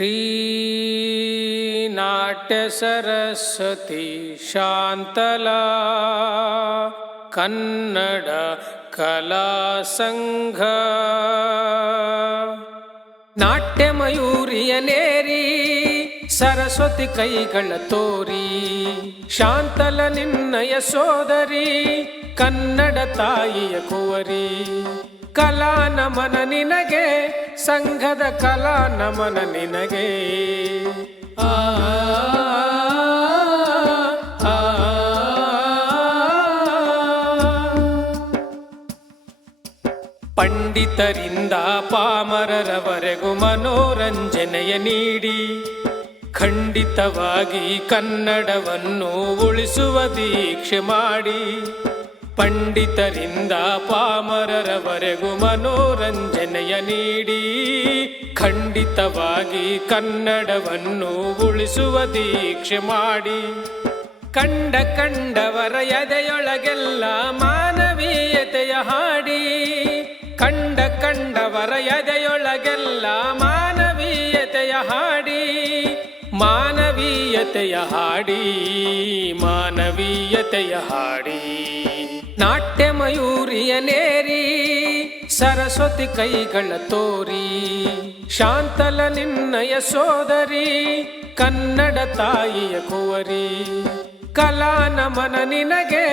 ಶ್ರೀ ನಾಟ್ಯ ಸರಸ್ವತಿ ಶಾಂತಲಾ ಕನ್ನಡ ಕಲಾ ಸಂಘ ನಾಟ್ಯ ಮಯೂರಿಯನೇರಿ ಸರಸ್ವತಿ ಕೈಗಳ ತೋರಿ ಶಾಂತಲ ನಿನ್ನಯ ಸೋದರಿ ಕನ್ನಡ ತಾಯಿಯ ಕುವರಿ ಕಲಾ ನಮನ ನಿನಗೆ ಸಂಘದ ಕಲಾ ನಮನ ನಿನಗೆ ಪಂಡಿತರಿಂದ ಪಾಮರರವರೆಗೂ ಮನೋರಂಜನೆಯ ನೀಡಿ ಖಂಡಿತವಾಗಿ ಕನ್ನಡವನ್ನು ಉಳಿಸುವ ದೀಕ್ಷೆ ಮಾಡಿ ಪಂಡಿತರಿಂದ ಪಾಮರರವರೆಗೂ ಮನೋರಂಜನೆಯ ನೀಡಿ ಖಂಡಿತವಾಗಿ ಕನ್ನಡವನ್ನು ಉಳಿಸುವ ದೀಕ್ಷೆ ಮಾಡಿ ಕಂಡವರ ಎದೆಯೊಳಗೆಲ್ಲ ಮಾನವೀಯತೆಯ ಹಾಡಿ ಕಂಡವರ ಎದೆಯೊಳಗೆಲ್ಲ ಮಾನವೀಯತೆಯ ಹಾಡಿ ಮಾನವೀಯತೆಯ ಹಾಡಿ ಮಾನವೀಯತೆಯ ಹಾಡಿ ನಾಟ್ಯ ಮಯೂರಿಯನೇರಿ ಸರಸ್ವತಿ ಕೈಗಳ ತೋರಿ ಶಾಂತಲ ನಿನ್ನಯ ಸೋದರಿ ಕನ್ನಡ ತಾಯಿಯ ಕುವರಿ ಕಲಾ ನಮನ ನಿನಗೆ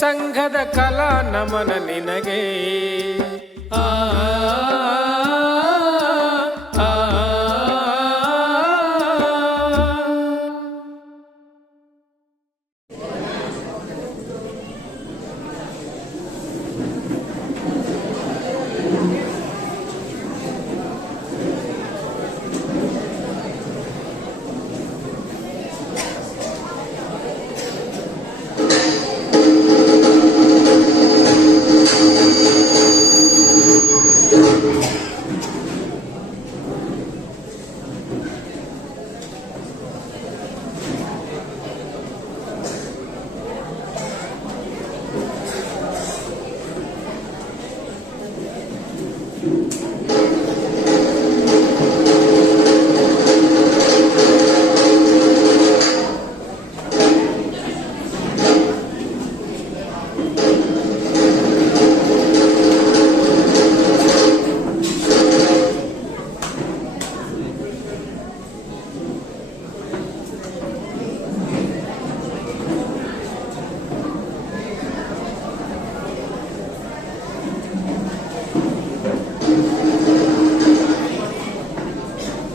ಸಂಘದ ಕಲಾ ನಮನ ನಿನಗೆ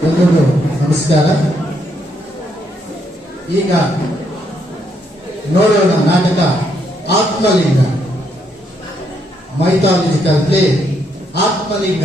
ಎಲ್ಲರಿಗೂ ನಮಸ್ಕಾರ. ಈಗ ನೋಡೋಣ ನಾಟಕ ಆತ್ಮಲಿಂಗ, ಮೈಥಾಲಜಿಕಲ್ ಪ್ಲೇ ಆತ್ಮಲಿಂಗ.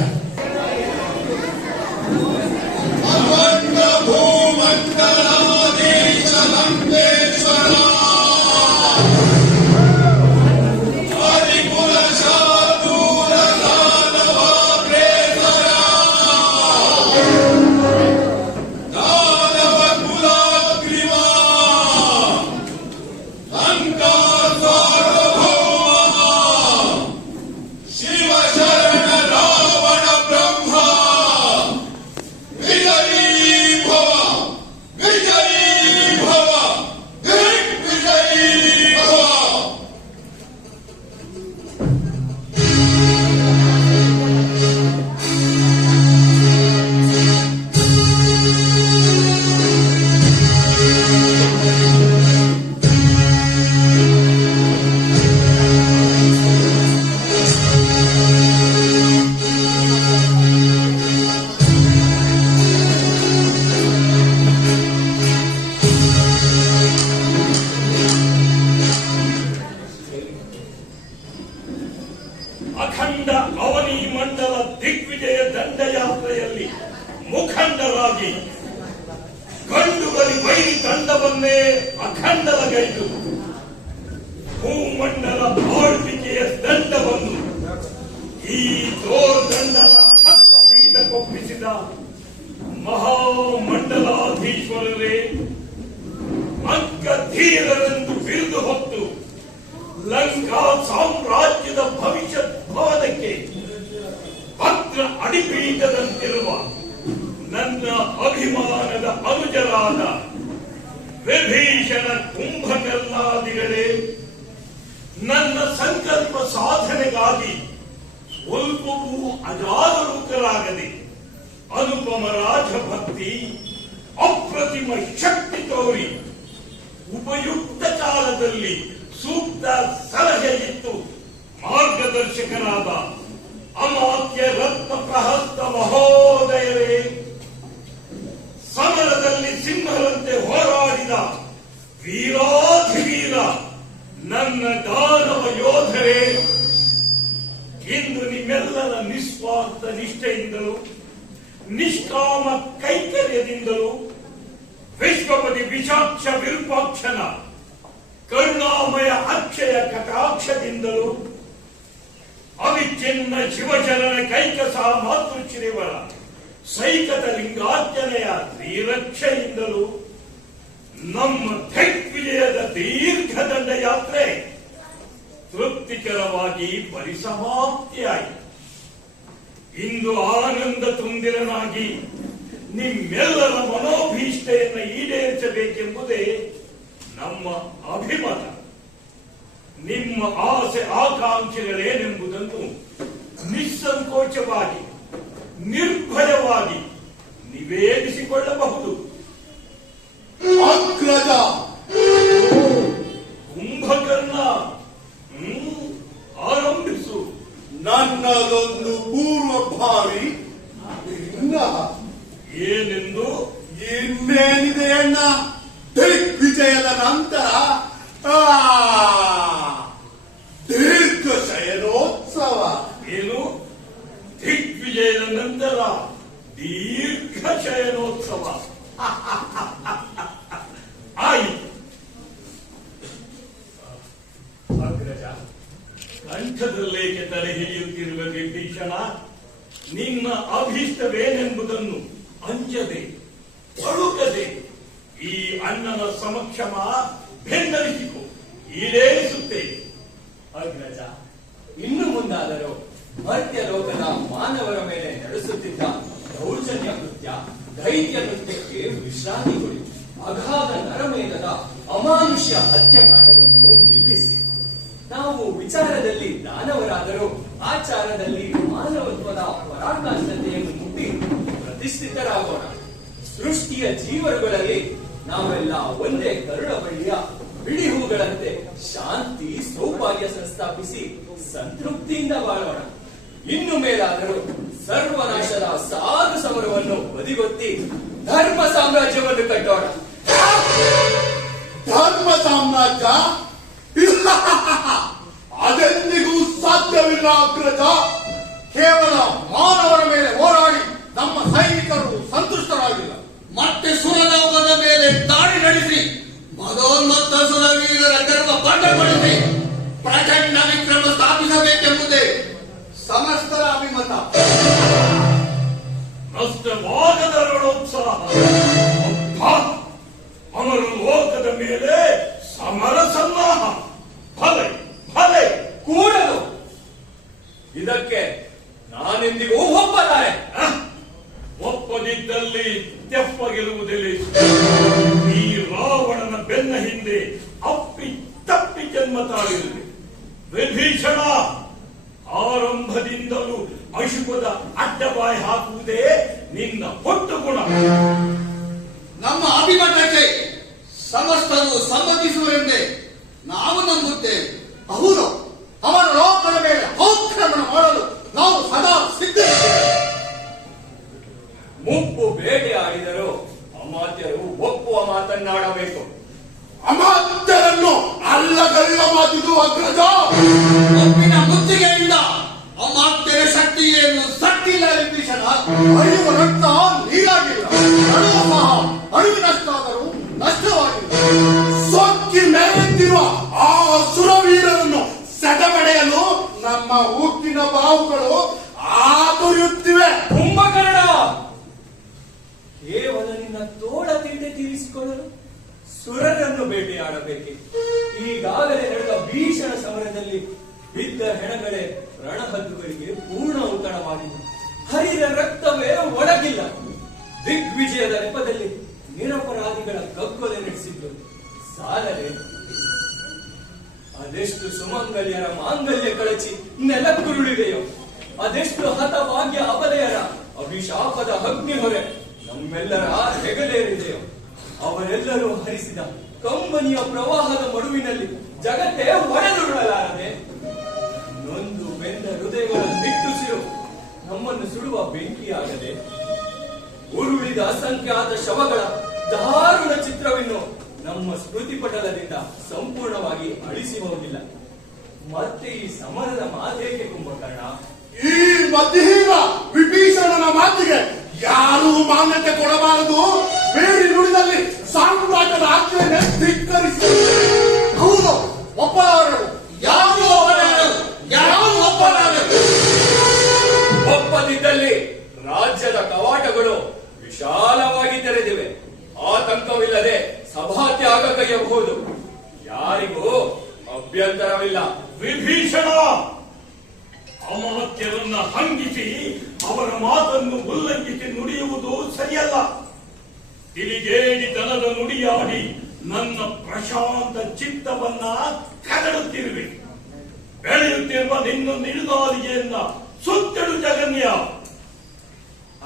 ಅಖಂಡ ಅವನಿ ಮಂಡಲ ದಿಗ್ವಿಜಯ ದಂಡಯಾತ್ರೆಯಲ್ಲಿ ಮುಖಂಡರಾಗಿ ಗಂಡುಗಲಿ ವೈರಿ ತಂಡವನ್ನೇ ಅಖಂಡಲಗೈದು ಭೂಮಂಡಲ ಆಳ್ವಿಕೆಯ ದಂಡವನ್ನು ಈ ದೋರ್ದಂಡದ ಹಸ್ತಪೀಠಕ್ಕೊಪ್ಪಿಸಿದ ಮಹಾಮಂಡಲಾಧೀಶ್ವರರೇ, ಅಂಕಧೀರರೆಂದು ಬಿರುದು ಹೊತ್ತು ಲಂಕಾ ಸಾಮ್ರಾಜ್ಯದ ಭವಿಷ್ಯ ಭವನಕ್ಕೆ ಭದ್ರ ಅಡಿಪೀಠದಂತಿರುವ ನನ್ನ ಅಭಿಮಾನ ಸಿಂಹದ ಅನುಜರಾದ ವಿಭೀಷಣ ಕುಂಭಕರ್ಣಾದಿಗಳೇ, ನನ್ನ ಸಂಕಲ್ಪ ಸಾಧನೆಗಾಗಿ ಸ್ವಲ್ಪವೂ ಅಜಾಗರೂಕರಾಗದೆ ಅನುಪಮ ರಾಜಭಕ್ತಿ, ಅಪ್ರತಿಮ ಶಕ್ತಿ ತೋರಿ ಉಪಯುಕ್ತ ಕಾಲದಲ್ಲಿ ಸೂಕ್ತ ಸಲಹೆ ಇತ್ತು ಮಾರ್ಗದರ್ಶಕರಾದ ಅಮಾತ್ಯ ರತ್ನ ಪ್ರಹಸ್ತ ಮಹೋದಯವೇ, ಸಮರದಲ್ಲಿ ಸಿಂಹರಂತೆ ಹೋರಾಡಿದ ವೀರಾಧಿವೀರ ನನ್ನ ದಾನವ ಯೋಧರೇ, ಇಂದು ನಿಮ್ಮೆಲ್ಲರ ನಿಸ್ವಾರ್ಥ ನಿಷ್ಠೆಯಿಂದಲೂ ನಿಷ್ಕಾಮ ಕೈಕರ್ಯದಿಂದಲೂ ವಿಶ್ವಪತಿ ವಿಷಾಕ್ಷ ವಿರೂಪಾಕ್ಷನ ಕರುಣಾಮಯ ಅಕ್ಷಯ ಕಟಾಕ್ಷದಿಂದಲೂ ಅವಿಚ್ಛಿನ್ನ ಶಿವಚರಣ ಕೈಕಸ ಮಾತೃಶ್ರೀವರ ಸೈಕತ ಲಿಂಗಾರ್ಚನೆಯ ಶ್ರೀರಕ್ಷೆಯಿಂದಲೂ ನಮ್ಮ ದಿಗ್ವಿಜಯದ ದೀರ್ಘ ದಂಡಯಾತ್ರೆ ತೃಪ್ತಿಕರವಾಗಿ ಪರಿಸಮಾಪ್ತಿಯಾಯಿತು. ಇಂದು ಆನಂದ ತುಂಬಿರನಾಗಿ ನಿಮ್ಮೆಲ್ಲರ ಮನೋಭೀಷ್ಟೆಯನ್ನು ಈಡೇರಿಸಬೇಕೆಂಬುದೇ ನಮ್ಮ ಅಭಿಮತ. ನಿಮ್ಮ ಆಸೆ ಆಕಾಂಕ್ಷೆಗಳೇನೆಂಬುದನ್ನು ನಿಸ್ಸಂಕೋಚವಾಗಿ ನಿರ್ಭಯವಾಗಿ ನಿವೇದಿಸಿಕೊಳ್ಳಬಹುದು. ಅಗ್ರಜ ಕುಂಭಕರ್ಣ, ಆರಂಭಿಸು. ನನ್ನದೊಂದು ಪೂರ್ವಭಾವಿ ಭಿನ್ನ. ಏನೆಂದು? ಇನ್ನೇನಿದೆ ಅಣ್ಣ, ದಿಗ್ವಿಜಯದ ನಂತರ ದೀರ್ಘ ಶಯನೋತ್ಸವ. ಏನು? ದಿಗ್ವಿಜಯದ ನಂತರ ದೀರ್ಘ ಶಯನೋತ್ಸವ. ಆಯಿತು. ಅಗ್ರಜ, ಕಂಠದಲ್ಲೇಕೆ ತಲೆ ಹಿಡಿಯುತ್ತಿರುವ ವಿಭೀಷಣ, ನಿನ್ನ ಅಭೀಷ್ಟವೇನೆಂಬುದನ್ನು ಅಂಜದೆ ಅಳುಕದೆ ಈ ಅಣ್ಣನ ಸಮಕ್ಷಮ ಬೆಂಬಲಿಸಿಕೊ, ಈಡೇರಿಸುತ್ತೇನೆ. ಅಗ್ರಜ, ಇನ್ನು ಮುಂದಾದರೂ ಮರ್ತ್ಯ ಲೋಕದ ಮಾನವರ ಮೇಲೆ ನಡೆಸುತ್ತಿದ್ದ ದೌರ್ಜನ್ಯ ಕೃತ್ಯ, ದೈತ್ಯ ಕೃತ್ಯಕ್ಕೆ ವಿಶ್ರಾಂತಿ ಕೊಡಿ. ಅಗಾಧ ನರಮೇಧದ ಅಮಾನುಷ್ಯ ಹತ್ಯಾಕಾಂಡವನ್ನು ನಿಲ್ಲಿಸಿ. ನಾವು ವಿಚಾರದಲ್ಲಿ ದಾನವರಾದರೂ ಆಚಾರದಲ್ಲಿ ಮಾನವತ್ವದ ಪರಾಕಾಷ್ಠತೆಯನ್ನು ಮುಟ್ಟಿ ಪ್ರತಿಷ್ಠಿತರಾಗೋಣ. ಸೃಷ್ಟಿಯ ಜೀವರುಗಳಲ್ಲಿ ನಾವೆಲ್ಲ ಒಂದೇ ಕರುಳ ಬಳ್ಳಿಯ ಬಿಳಿ ಹೂಗಳಂತೆ ಶಾಂತಿ ಸೌಭಾಗ್ಯ ಸಂಸ್ಥಾಪಿಸಿ ಸಂತೃಪ್ತಿಯಿಂದ ಬಾಳೋಣ. ಇನ್ನು ಮೇಲಾದರೂ ಸರ್ವನಾಶದ ಸಾಧು ಸಮರವನ್ನು ಬದಿಗೊತ್ತಿ ಧರ್ಮ ಸಾಮ್ರಾಜ್ಯವನ್ನು ಕಟ್ಟೋಣ. ಧರ್ಮ ಸಾಮ್ರಾಜ್ಯ ಅದೆಂದಿಗೂ ಸಾಧ್ಯವಿಲ್ಲ ಅಗ್ರಜ. ಕೇವಲ ಮಾನವರ ಮೇಲೆ ಹೋರಾಡಿ ನಮ್ಮ ಸೈನಿಕರು ಸಂತುಷ್ಟರಾಗಿಲ್ಲ. ಮತ್ತೆ ಸುರಲೋಕದ ಮೇಲೆ ದಾಳಿ ನಡೆಸಿ ಮದೋನ್ಮತ್ತ ಸುರವೀರರ ಗರ್ವ ಭಂಗಗೊಳಿಸಿ ಪ್ರಚಂಡ ವಿಕ್ರಮ ಸ್ಥಾಪಿಸಬೇಕೆಂಬುದೇ ಸಮಸ್ತರ ಅಭಿಮತ. ನಷ್ಟವಾಗದ ರಣೋತ್ಸಾಹ, ಅಮರ ಲೋಕದ ಮೇಲೆ ಸಮರ ಸನ್ನಾಹ. ಭಲೆ ಭಲೆ ಕೂಡಲು ಇದಕ್ಕೆ ನಾನೆಂದಿಗೂ ಒಪ್ಪಲಾರೆ. ಒಪ್ಪದಿದ್ದಲ್ಲಿ ತೆಪ್ಪಗಿರುವುದಿಲ್ಲ. ಈ ರಾವಣನ ಬೆನ್ನ ಹಿಂದೆ ಅಪ್ಪಿ ತಪ್ಪಿ ಜನ್ಮ ತಾಳಿರುವೆ. ವಿಭೀಷಣ, ಆರಂಭದಿಂದಲೂ ಅಶುಭದ ಅಡ್ಡಬಾಯಿ ಹಾಕುವುದೇ ನಿನ್ನ ಹೊಟ್ಟು ಗುಣ. ನಮ್ಮ ಅಭಿಮತಕ್ಕೆ ಸಮಸ್ತರು ಸಮ್ಮತಿಸುವರೆಂದೇ ನಾವು ನಂಬುತ್ತೇವೆ. ಹೌದು, ಅವರ ಲೋಕದ ಮೇಲೆ ಆಕ್ರಮಣ ಮಾಡಲು ನಾವು ಸದಾ ಸಿದ್ಧರಿದ್ದೇವೆ. ಮುಪ್ಪು ಬೇಟೆ ಆಡಿದರೂ ಅಮಾತ್ಯರು ಒಪ್ಪುವ ಮಾತನ್ನಾಡಬೇಕು. ಅಮಾತ್ಯರನ್ನು ಅಲ್ಲಗಲ್ಲ ಮಾತಿದು ಅಗ್ರಜ. ಒಪ್ಪಿನ ಮುತ್ತಿಗೆಯಿಂದ ಅಮಾತ್ಯರ ಶಕ್ತಿಯನ್ನು ಸಟ್ಟಿಲ್ಲ ವಿಭೀಷಣ. ಹರಿಯುವ ರಕ್ತ ನೀರಾಗಿಲ್ಲ, ಅಣುವ ಸಹ ಅಣುವಿನಷ್ಟಾದರೂ ನಷ್ಟವಾಗಿಲ್ಲ. ಸೊಕ್ಕಿ ಮೆರೆಯುತ್ತಿರುವ ಆ ಸುರವೀರರನ್ನು ಸೆಟಬಡೆಯಲು ನಮ್ಮ ಉಕ್ಕಿನ ಬಾವುಗಳು ಆದುರಿಯುತ್ತಿವೆ. ಕುಂಭಕರ್ಣ, ಕೇವಲ ನಿನ್ನ ತೋಳ ತೀಟೆ ತೀರಿಸಿಕೊಳ್ಳಲು ಸುರರನ್ನು ಬೇಟೆಯಾಡಬೇಕೆ? ಈಗಾಗಲೇ ನಡೆದ ಭೀಷಣ ಸಮರದಲ್ಲಿ ಬಿದ್ದ ಹೆಣಗಳೇ ರಣಹದ್ದುಗಳಿಗೆ ಪೂರ್ಣ ಔತಣವಾಗಿದೆ. ಹರಿದ ರಕ್ತವೇ ಒಣಗಿಲ್ಲ. ದಿಗ್ವಿಜಯದ ನೆಪದಲ್ಲಿ ನಿರಪರಾಧಿಗಳ ಕಗ್ಗೊಲೆ ನಡೆಸಿದ್ದು ಸಾಲದೆ ಅದೆಷ್ಟು ಸುಮಂಗಲ್ಯರ ಮಾಂಗಲ್ಯ ಕಳಚಿ ನೆಲಕ್ಕುರುಳಿದೆಯೋ, ಅದೆಷ್ಟು ಹತಭಾಗ್ಯ ಅಬಲೆಯರ ಅಭಿಶಾಪದ ಅಗ್ನಿ ಹೊರೆ ನಮ್ಮೆಲ್ಲರ ಹೆಗಲೇರಿದೆಯೋ, ಅವರೆಲ್ಲರೂ ಹರಿಸಿದ ಕಂಬನಿಯ ಪ್ರವಾಹದ ಮಡುವಿನಲ್ಲಿ ಜಗತ್ತೇ ಒಡೆದುರುಳಲಾರದೆ ನೊಂದು ಬೆಂದ ಹೃದಯಗಳನ್ನು ನಿಟ್ಟುಸಿರು ನಮ್ಮನ್ನು ಸುಡುವ ಬೆಂಕಿಯಾಗದೆ ಉರುಳಿದ ಅಸಂಖ್ಯಾತ ಶವಗಳ ದಾರುಣ ಚಿತ್ರವನ್ನು ನಮ್ಮ ಸ್ಮೃತಿ ಪಟಲದಿಂದ ಸಂಪೂರ್ಣವಾಗಿ ಅಳಿಸಿ ಹೋಗಿಲ್ಲ. ಮತ್ತೆ ಈ ಸಮರದ ಮಾತೇಕೆ ಕುಂಭಕರ್ಣ? ಈ ಮಧ್ಯಹೀನ ವಿಭೀಷಣನ ಮಾತಿಗೆ ಯಾರೂ ಮಾನ್ಯತೆ ಕೊಡಬಾರದು. ಬೇಡಿ ನುಡಿದಲ್ಲಿ ಸಾಮ್ರಾಜ್ಯದ ಆಜ್ಞೆಯನ್ನು ಧಿಕ್ಕರಿಸಿ ಹೌದು ಒಪ್ಪಲಾರರು. ಯಾರು ಒಪ್ಪಲಾರರು? ಯಾರು ಒಪ್ಪಲಾರರು? ಒಪ್ಪದಿದ್ದಲ್ಲಿ ರಾಜ್ಯದ ಕವಾಟಗಳು ವಿಶಾಲವಾಗಿ ತೆರೆದಿವೆ. ಆತಂಕವಿಲ್ಲದೆ ಸಭಾತ್ಯಾಗ ಕೈಯಬಹುದು. ಯಾರಿಗೂ ಅಭ್ಯಂತರವಿಲ್ಲ. ವಿಭೀಷಣ, ಅಮಾತ್ಯರನ್ನ ಹಂಗಿಸಿ ಅವರ ಮಾತನ್ನು ಉಲ್ಲಂಘಿಸಿ ನುಡಿಯುವುದು ಸರಿಯಲ್ಲ. ತಿಳಿಗೇಡಿತನದ ನುಡಿಯಾಡಿ ನನ್ನ ಪ್ರಶಾಂತ ಚಿತ್ತವನ್ನ ಕದಡುತ್ತಿರುವೆ. ಬೆಳೆಯುತ್ತಿರುವ ನಿನ್ನೊಂದು ಇಳುದಾಲಿಗೆಯನ್ನ ಸುತ್ತಿಡು ಜಗನ್ಯ.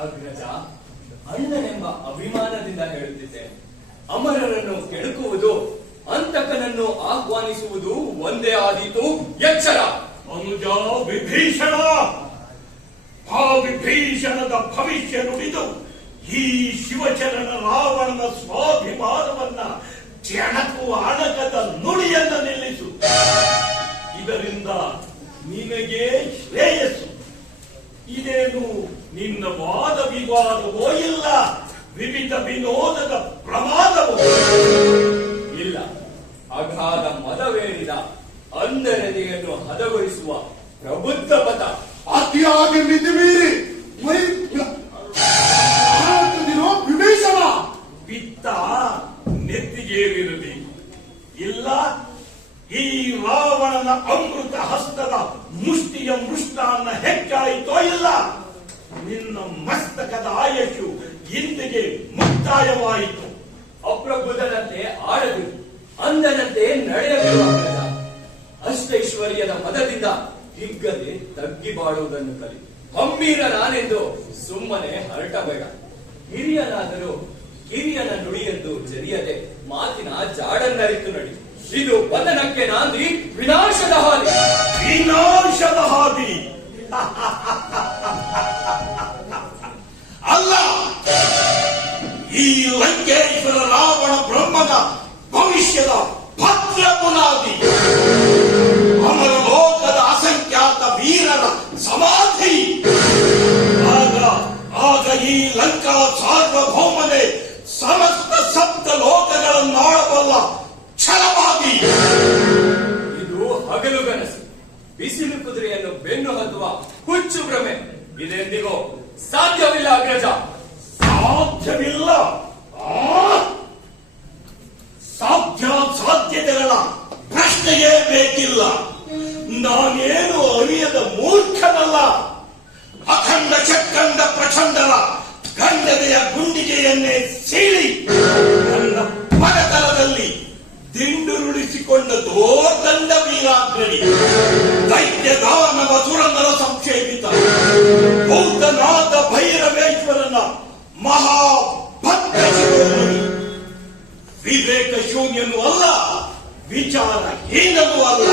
ಅಗ್ರಜ, ಅಣ್ಣನೆಂಬ ಅಭಿಮಾನದಿಂದ ಹೇಳುತ್ತಿದ್ದೆ. ಅಮರರನ್ನು ಕೆಣಕುವುದು, ಅಂತಕನನ್ನು ಆಹ್ವಾನಿಸುವುದು ಒಂದೇ ಆದೀತು. ಎಚ್ಚರ ಅನುಜ ವಿಭೀಷಣ, ಆ ವಿಭೀಷಣದ ಭವಿಷ್ಯ ನುಡಿದು ಈ ಶಿವಚರಣ ರಾವಣನ ಸ್ವಾಭಿಮಾನವನ್ನ ಕೆಣಕುವ ಅಣಕದ ನುಡಿಯನ್ನ ನಿಲ್ಲಿಸು. ಇದರಿಂದ ನಿನಗೆ ಶ್ರೇಯಸ್ಸು. ಇದೇನು ನಿನ್ನ ವಾದ ವಿವಾದವೋ ಇಲ್ಲ ವಿವಿಧ ವಿನೋದದ ಪ್ರಮಾದವೋ? ಇಲ್ಲ, ಅಗಾಧ ಮದವೇರಿದ ಅಂಧರೆದೆಯನ್ನು ಹದಗೊಳಿಸುವ ಪ್ರಬುದ್ಧ ಪಥ. ಅತಿಯಾಗಿ ಮಿತಿ ಮೀರಿ ಮೈ ವಿಭೀಷಣ ಪಿತ್ತ ನೆತ್ತಿಗೇರಿರಲಿ. ಇಲ್ಲ, ಈ ರಾವಣನ ಅಮೃತ ಹಸ್ತದ ಮುಷ್ಟಿಯ ಮೃಷ್ಟಾನ್ನ ಹೆಚ್ಚಾಯಿತೋ ಇಲ್ಲ, ನಿನ್ನ ಮಸ್ತಕದ ಆಯಸ್ಸು ಇಂದಿಗೆ ಮುಕ್ತಾಯವಾಯಿತು. ಅಪ್ರಬುದ್ಧನಂತೆ ಆಡದಿರು, ಅಂಧನಂತೆ ನಡೆಯದಿರುವ ಅಗ್ರಜ. ಅಷ್ಟೈಶ್ವರ್ಯದ ಮದದಿಂದ ಹಿಗ್ಗದೆ ತಗ್ಗಿ ಬಾಳುವುದನ್ನು ಕಲಿ. ಹಮ್ಮೀರ ನಾನೆಂದು ಸುಮ್ಮನೆ ಹರಟಬೇಡ. ಹಿರಿಯನಾದರೂ ಕಿರಿಯನ ನುಡಿಯೆಂದು ಜರಿಯದೆ ಮಾತಿನ ಜಾಡನ್ನರಿತು ನಡಿ. ಇದು ಪತನಕ್ಕೆ ನಾಂದಿ, ವಿನಾಶದ ಹಾದಿ. ವಿನಾಶದ ಹಾದಿ ಅಲ್ಲ, ಈ ಲಂಕೇಶ್ವರ ರಾವಣ ಬ್ರಹ್ಮನ ಭವಿಷ್ಯದ ಭದ್ರ ಬುನಾದಿ. ಅಮರ ಲೋಕದ ಅಸಂಖ್ಯಾತ ವೀರರ ಸಮಾಧಿ. ಆಗ ಈ ಲಂಕಾ ಸಾರ್ವಭೌಮನೇ ಸಮಸ್ತ ಸಪ್ತ ಲೋಕಗಳನ್ನಾಳಬಲ್ಲ ಛಲವಾದಿ. ಇದು ಹಗಲುಗನಸು, ಬಿಸಿಲು ಕುದುರೆಯನ್ನು ಬೆನ್ನು ಹತ್ತುವ ಹುಚ್ಚು ಭ್ರಮೆ. ಇದೆಂದಿಗೂ ಸಾಧ್ಯವಿಲ್ಲ ಅಗ್ರಜ. ಸಾಧ್ಯವಿಲ್ಲ. ಸಾಧ್ಯತೆಗಳ ಪ್ರಶ್ನೆಯೇ ಬೇಕಿಲ್ಲ. ನಾನೇನು ಅರಿಯದ ಮೂರ್ಖನಲ್ಲ. ಅಖಂಡ ಚಕ್ಕಂಡ ಪ್ರಚಂಡರ ಗಂಡನೆಯ ಗುಂಡಿಗೆಯನ್ನೇ ಸೀಳಿ ನನ್ನ ಮನತಲದಲ್ಲಿ ದಿಂಡುರುಳಿಸಿಕೊಂಡ ದೋರ್ದಂಡ ವೀರಾಗ್ರಣಿ, ದೈತ್ಯದಾನವ ಸುರಂಗರ ಸಂಕ್ಷೇಪಿತ ಭೂತನಾಥ ಭೈರವೇಶ್ವರನ ಮಹಾಭಕ್ತ ಶಿರೋಮಣಿ. ವಿವೇಕ ಶೂನ್ಯನೂ ಅಲ್ಲ, ವಿಚಾರಹೀನನೂ ಅಲ್ಲ.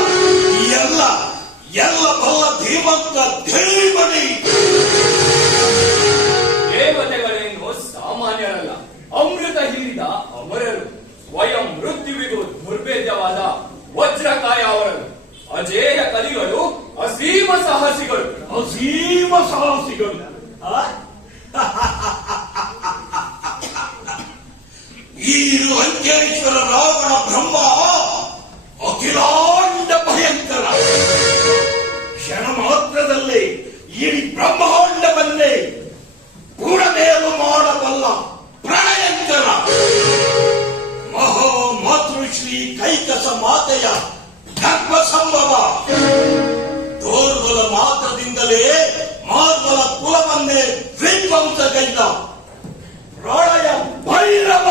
ಎಲ್ಲ ಬಲ್ಲ ಧೀಮಂತ ಧೀಮಣಿ. ದೇವತೆಗಳೇನು ಸಾಮಾನ್ಯರಲ್ಲ, ಅಮೃತ ಹೀರಿದ ಅಮರರು. ಸ್ವಯಂ ಮೃತ್ಯುವಿಗೂ ದುರ್ಭೇದ್ಯವಾದ ವಜ್ರಕಾಯ ಅವರರು. ಅಜೇಯ ಕಲಿಗಳು, ಅಸೀಮ ಸಾಹಸಿಗಳು. ಅಸೀಮ ಸಾಹಸಿಗಳು. ಈ ಲಂಕೇಶ್ವರ ರಾವಣ ಬ್ರಹ್ಮ ಅಖಿಲಾಂಡ ಭಯಂಕರ. ಕ್ಷಣ ಮಾತ್ರದಲ್ಲೇ ಇಡೀ ಬ್ರಹ್ಮಾಂಡವನ್ನೇ ಬುಡಮೇಲು ಮಾಡಬಲ್ಲ ಪ್ರಳಯಂಕರ. ಮಹಾಮಾತೃಶ್ರೀ ಕೈಕಸ ಮಾತೆಯ ಗರ್ಭ ಸಂಭವ. ದೋರ್ಬಲ ಮಾತ್ರದಿಂದಲೇ ಮಾರ್ಬಲ ಕುಲವನ್ನೇ ವಿಧ್ವಂಸಗೈದ ಪ್ರಳಯ ಭೈರವ.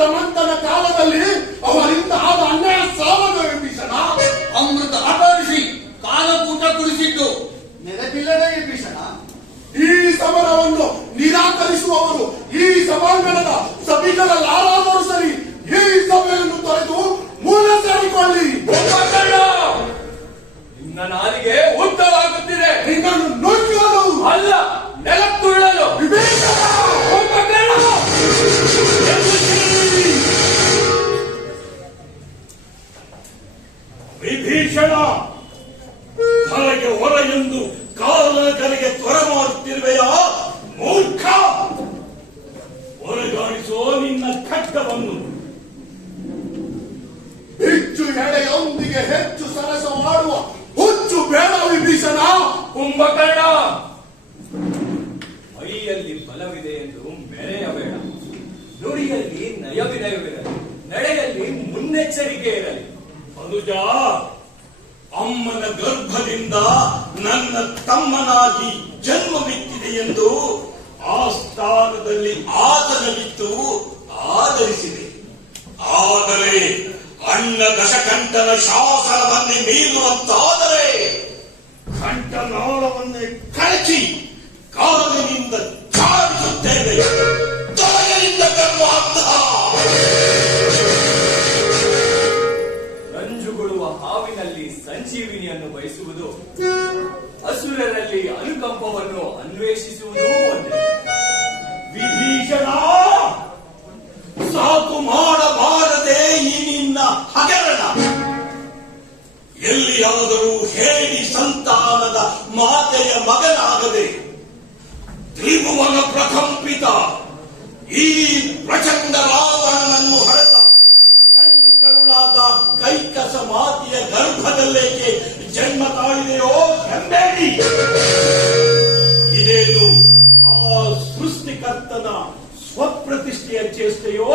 ಮಂತ್ರಮಂಥನ ಕಾಲದಲ್ಲಿ ಅವರಿಂದ ಆದ ಅನ್ಯಾಯ ಸಾವನು ವಿಭೀಷಣ. ಅಮೃತ ಅಪಹರಿಸಿ ಕಾಲಕೂಟ ಕುಡಿಸಿದ್ದು ನೆನಪಿಲ್ಲದೆ ವಿಭೀಷಣ. ಈ ಸಮರವನ್ನು ನಿರಾಕರಿಸುವವರು ಈ ಸಭಾಂಗಣದ ಸಭಿಕರಲ್ಲಿ ಯಾರಾದರೂ ಸರಿ ಈ ಸಭೆಯನ್ನು ತೊರೆದು ಮೂಲ ಸೇರಿಕೊಳ್ಳಿ. ನಿನ್ನ ನಾಲಿಗೆ ಉದ್ದವಾಗುತ್ತಿದೆ. ನಿನ್ನನ್ನು ನುಂಗಲು ಅಲ್ಲ, ನೆಲಕ್ಕುಳ್ಳಲು. ವಿಭೀಷಣ, ತಲೆಗೆ ಹೊರ ಎಂದು ಕಾಲಗಳಿಗೆ ತ್ವರೆ ಮಾಡುತ್ತಿರುವೆಯಾ ಮೂರ್ಖ? ಹೊರಗಾಣಿಸೋ ನಿನ್ನ ಖಡ್ಗವನ್ನು. ಹೆಚ್ಚು ಎಡೆಯೊಂದಿಗೆ ಹೆಚ್ಚು ಸರಸ ಮಾಡುವ ಹುಚ್ಚು ಬೇಡ ವಿಭೀಷಣ. ಕುಂಭಕರ್ಣ, ಮೈಯಲ್ಲಿ ಬಲವಿದೆ ಎಂದು ಮೆರೆಯಬೇಡ. ನುಡಿಯಲ್ಲಿ ನಯವಿನಯವಿರಲಿ, ನಡೆಯಲ್ಲಿ ಮುನ್ನೆಚ್ಚರಿಕೆ ಇರಲಿ. ಅನುಜ, ಅಮ್ಮನ ಗರ್ಭದಿಂದ ನನ್ನ ತಮ್ಮನಾಗಿ ಜನ್ಮವಿತ್ತಿದೆ ಎಂದು ಆ ಸ್ಥಾನದಲ್ಲಿ ಆತನವಿತ್ತು ಆದರಿಸಿದೆ. ಆದರೆ ಅಣ್ಣ ದಶಕಂಠನ ಶಾಸನವನ್ನೇ ಮೀರುವಂತಾದರೆ ಕಂಠನಾಳವನ್ನೇ ಕಳಚಿ ಕಾಲಿನಿಂದ ಚಾಡಿಸುತ್ತೇವೆ. ತೊಲಗಲಿಂದ ಗರ್ವಾಂಧ. ರಂಜುಗೊಳ್ಳುವ ಹಾವಿನಲ್ಲಿ ಸಂಜೀವಿನಿಯನ್ನು ಬಯಸುವುದು, ಅಸುರರಲ್ಲಿ ಅನುಕಂಪವನ್ನು ಅನ್ವೇಷಿಸುವುದೂ ಒಂದೇ. ವಿಭೀಷಣ, ಸಾಕು ಮಾಡಬಾರದೆ ಈ ನಿನ್ನ ಹಗರಣ. ಎಲ್ಲಿಯಾದರೂ ಹೇಳಿ ಸಂತಾನದ ಮಾತೆಯ ಮಗನಾಗದೆ ತ್ರಿಭುವನ ಪ್ರಕಂಪಿತ ಈ ಪ್ರಚಂಡ ರಾವಣನನ್ನು ಹೊಡೆದ ಗಂಡು ಕರುಳಾದ ಕೈಕಸ ಮಾತೆಯ ಗರ್ಭದಲ್ಲೇಕೆ ಜನ್ಮ ತಾಳಿದೆಯೋ ಹೆಮ್ಮೇಡಿ. ಇದೇನು ಆ ಸೃಷ್ಟಿಕರ್ತನ ಸ್ವಪ್ರತಿಷ್ಠೆಯ ಚೇಷ್ಟೆಯೋ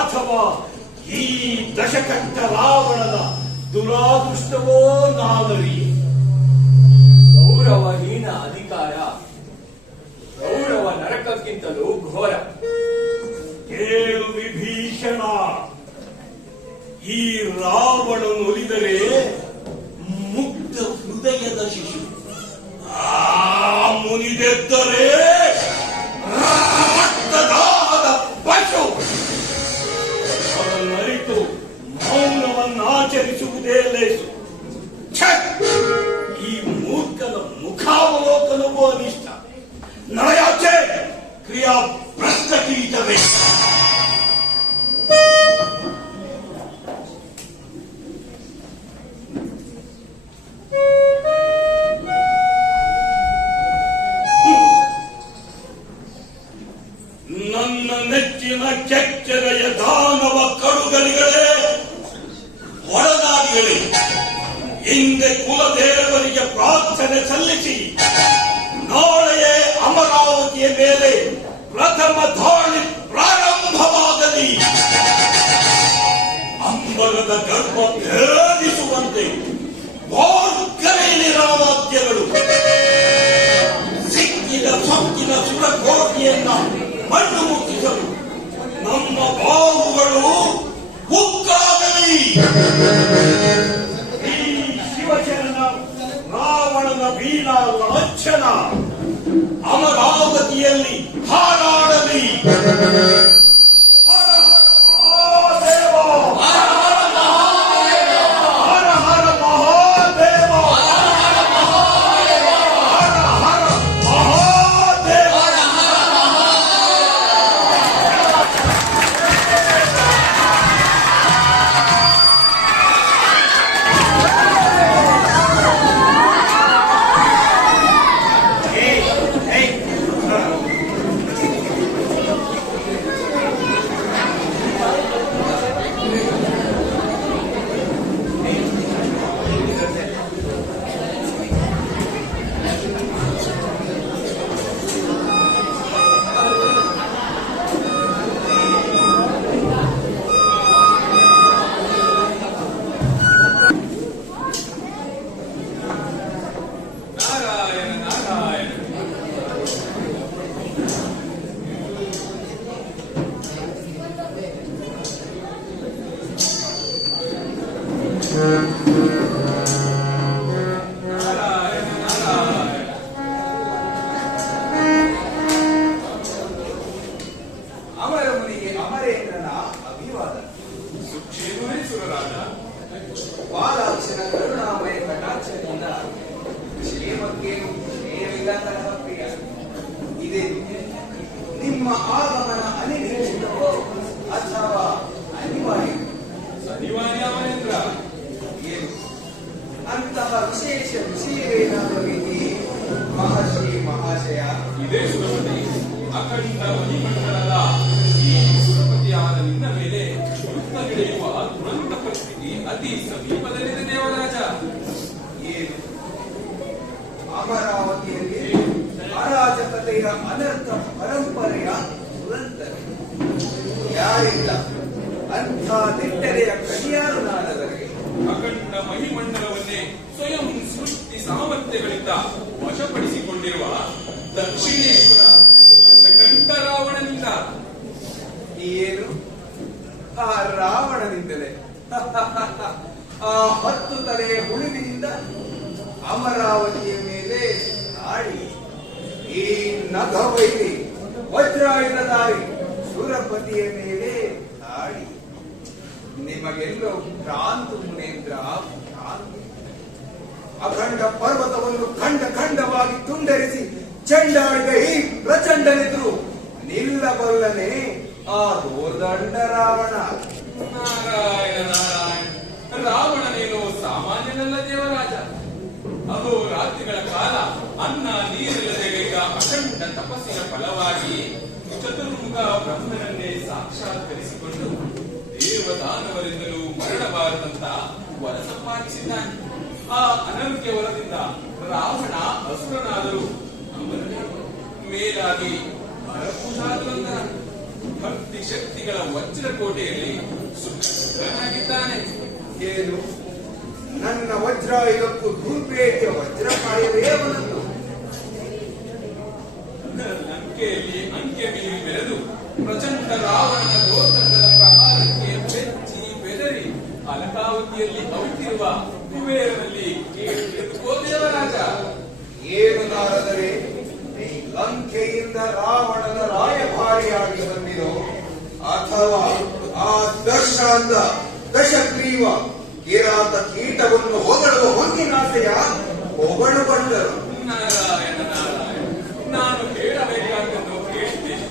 ಅಥವಾ ಈ ದಶಕಂಠ ರಾವಣನ ದುರಾದೃಷ್ಟವೋ ನಾಗರಿ? ಗೌರವಹೀನ ಅಧಿಕಾರ ಗೌರವ ನರಕಕ್ಕಿಂತಲೂ ಘೋರ. ಕೇಳು ವಿಭೀಷಣ, ಈ ರಾವಣನು ಒಲಿದರೆ ಮುಗ್ಧ ಹೃದಯದ ಶಿಶು, ಆ ಮುನಿದೆದ್ದರೆ ರಕ್ತದಾಹದ ಪಶು. ಅವನರಿತು ಮೌನವನ್ನಾಚರಿಸುವುದೇ ಲೇಸು. ಛೆ! ಈ ಮೂರ್ಖನ ಮುಖಾವಲೋಕನವೂ ಅನಿಷ್ಟ. ನಡೆಯಾಚೆ ಕ್ರಿಯಾ ಪ್ರಸ್ತಕೀತವೇ. ನನ್ನ ನೆಚ್ಚಿನ ಕೆಚ್ಚರೆಯ ದಾನವ ಕಡುಗಲಿಗಳೇ, ಒಡನಾಡಿಗಳೇ, ಹಿಂದೆ ಕುಲದೇವರಿಗೆ ಪ್ರಾರ್ಥನೆ ಸಲ್ಲಿಸಿ ನಾಳೆಯೇ ಅಮರಾವತಿಯ ಮೇಲೆ ಪ್ರಥಮ ದಾಳಿ ಪ್ರಾರಂಭವಾಗಲಿ. ಅಂಬರದ ಗರ್ಭ ಭೇದಿಸುವಂತೆ ರಾಮಾದ್ಯಗಳು ಸಿಕ್ಕಿದ ಸೊಕ್ಕಿನ ಸುರಕೋಟಿಯನ್ನ ಮಣ್ಣು ಮುಟ್ಟಿಸಲು ನಮ್ಮ ಬಾಹುಗಳು ಉಕ್ಕಾಗಲಿ. ಈ ಶಿವಚರಣ ರಾವಣನ ವೀರ ಲಾಂಛನ ಅಮರಾವತಿಯಲ್ಲಿ ಹಾರಾಡಲಿ. ಅತಿ ಸಮೀಪದಲ್ಲಿದೆ ದೇವರಾಜ. ಏನು ಅಮರಾವತಿಯಲ್ಲಿ ಅರಾಜಕತೆಯ ಅನರ್ಥ ಪರಂಪರೆಯ ದುರಂತರ ಯಾರಿಲ್ಲ ಅಂಥ ದಿಟ್ಟರೆಯ ಕಡಿಯಾರು ನಾನದರಿಗೆ ಅಖಂಡ ಮಹಿಮಂಡಲವನ್ನೇ ಸ್ವಯಂ ಸೃಷ್ಟಿ ಸಾಮರ್ಥ್ಯಗಳಿಂದ ವಶಪಡಿಸಿಕೊಂಡಿರುವ ದಕ್ಷಿಣೇಶ್ವರ ದಶಕಂಠ ರಾವಣನಿಂದ. ಏನು ಆ ರಾವಣನಿಂದಲೇ ಆ 10 ತಲೆಯ ಹುಳುವಿನಿಂದ ಅಮರಾವತಿಯ ಮೇಲೆ ನಾಡಿ ಈ ನಗವೈರಿ ವಜ್ರಾಯುಧಧಾರಿ ಸುರಪತಿಯ ಮೇಲೆ ನಾಡಿ ನಿಮಗೆಲ್ಲೋ ಭ್ರಾಂತು ಮುನೇಂದ್ರ ಭ್ರಾಂತಿ. ಅಖಂಡ ಪರ್ವತವನ್ನು ಖಂಡ ಖಂಡವಾಗಿ ತುಂಡರಿಸಿ ಚೆಂಡಾಡಿದ ಈ ಪ್ರಚಂಡನೆದುರು ನಿಲ್ಲಬಲ್ಲನೆ ಆ ರೋದಂಡ ರಾವಣ. ನಾರಾಯಣ ನಾರಾಯಣ, ರಾವಣನೇನು ಸಾಮಾನ್ಯನಲ್ಲ ದೇವರಾಜ. ಅದು ರಾತ್ರಿಗಳ ಕಾಲ ಅನ್ನ ನೀರಿಲ್ಲದೆ ಗೈದ ಅಖಂಡ ತಪಸ್ಸಿನ ಫಲವಾಗಿ ಚತುರ್ಮುಖ ಬ್ರಹ್ಮನನ್ನೇ ಸಾಕ್ಷಾತ್ಕರಿಸಿಕೊಂಡು ದೇವದಾನವರಿಂದಲೂ ಮರಣಬಾರದಂತ ವರ ಸಂಪಾದಿಸಿದ್ದಾನೆ. ಆ ಅನರ್ಘ್ಯ ವರದಿಂದ ರಾವಣ ಅಸುರನಾದರೂ ಅವನೇ ಮೇಲಾಗಿ ಪರಪೂಜಾದುರಂತರ ಭಕ್ತಿ ಶಕ್ತಿಗಳ ವಜ್ರಕೋಟೆಯಲ್ಲಿ ಸುಖನಾಗಿದ್ದಾನೆ. ಏನು ನನ್ನ ವಜ್ರಾಯುಧಕ್ಕೂ ಧೂರ್ಪೇಟಿಯ ವಜ್ರಕಾಯವೇ ಅವನದ್ದು. ಲಂಕೆಯಲ್ಲಿ ಅಂಕೆ ಮೀರಿ ಬೆಳೆದು ಪ್ರಚಂಡ ರಾವಣನ ಗೋತಂಡದ ಪ್ರಹಾರಕ್ಕೆ ಬೆಚ್ಚಿ ಬೆದರಿ ಅಲಕಾವತಿಯಲ್ಲಿ ಅವಿತಿರುವ ಕುಬೇರನಲ್ಲಿ ಕೇಳಿದುಕೋ ದೇವರಾಜ. ಏನು ನಾರದರೆ ಈ ಲಂಕೆಯಿಂದ ರಾವಣನ ರಾಯಭಾರಿಯಾಗಿ ಬಂದಿರೋ ಅಥವಾ ಆ ದರ್ಶಾಂತ ದಶಗ್ರೀವ ಕಿರಾತ ಕೀಟವನ್ನು ಹೊಗಳುವ ಹೊಂದಿನಾಸೆಯ ಹೊಗಳು ಬಂದರು. ನಾರಾಯಣ ನಾರಾಯಣ, ನಾನು ಕೇಳಬೇಕಾದನ್ನು ಕೇಳಿದ್ದೇನೆ.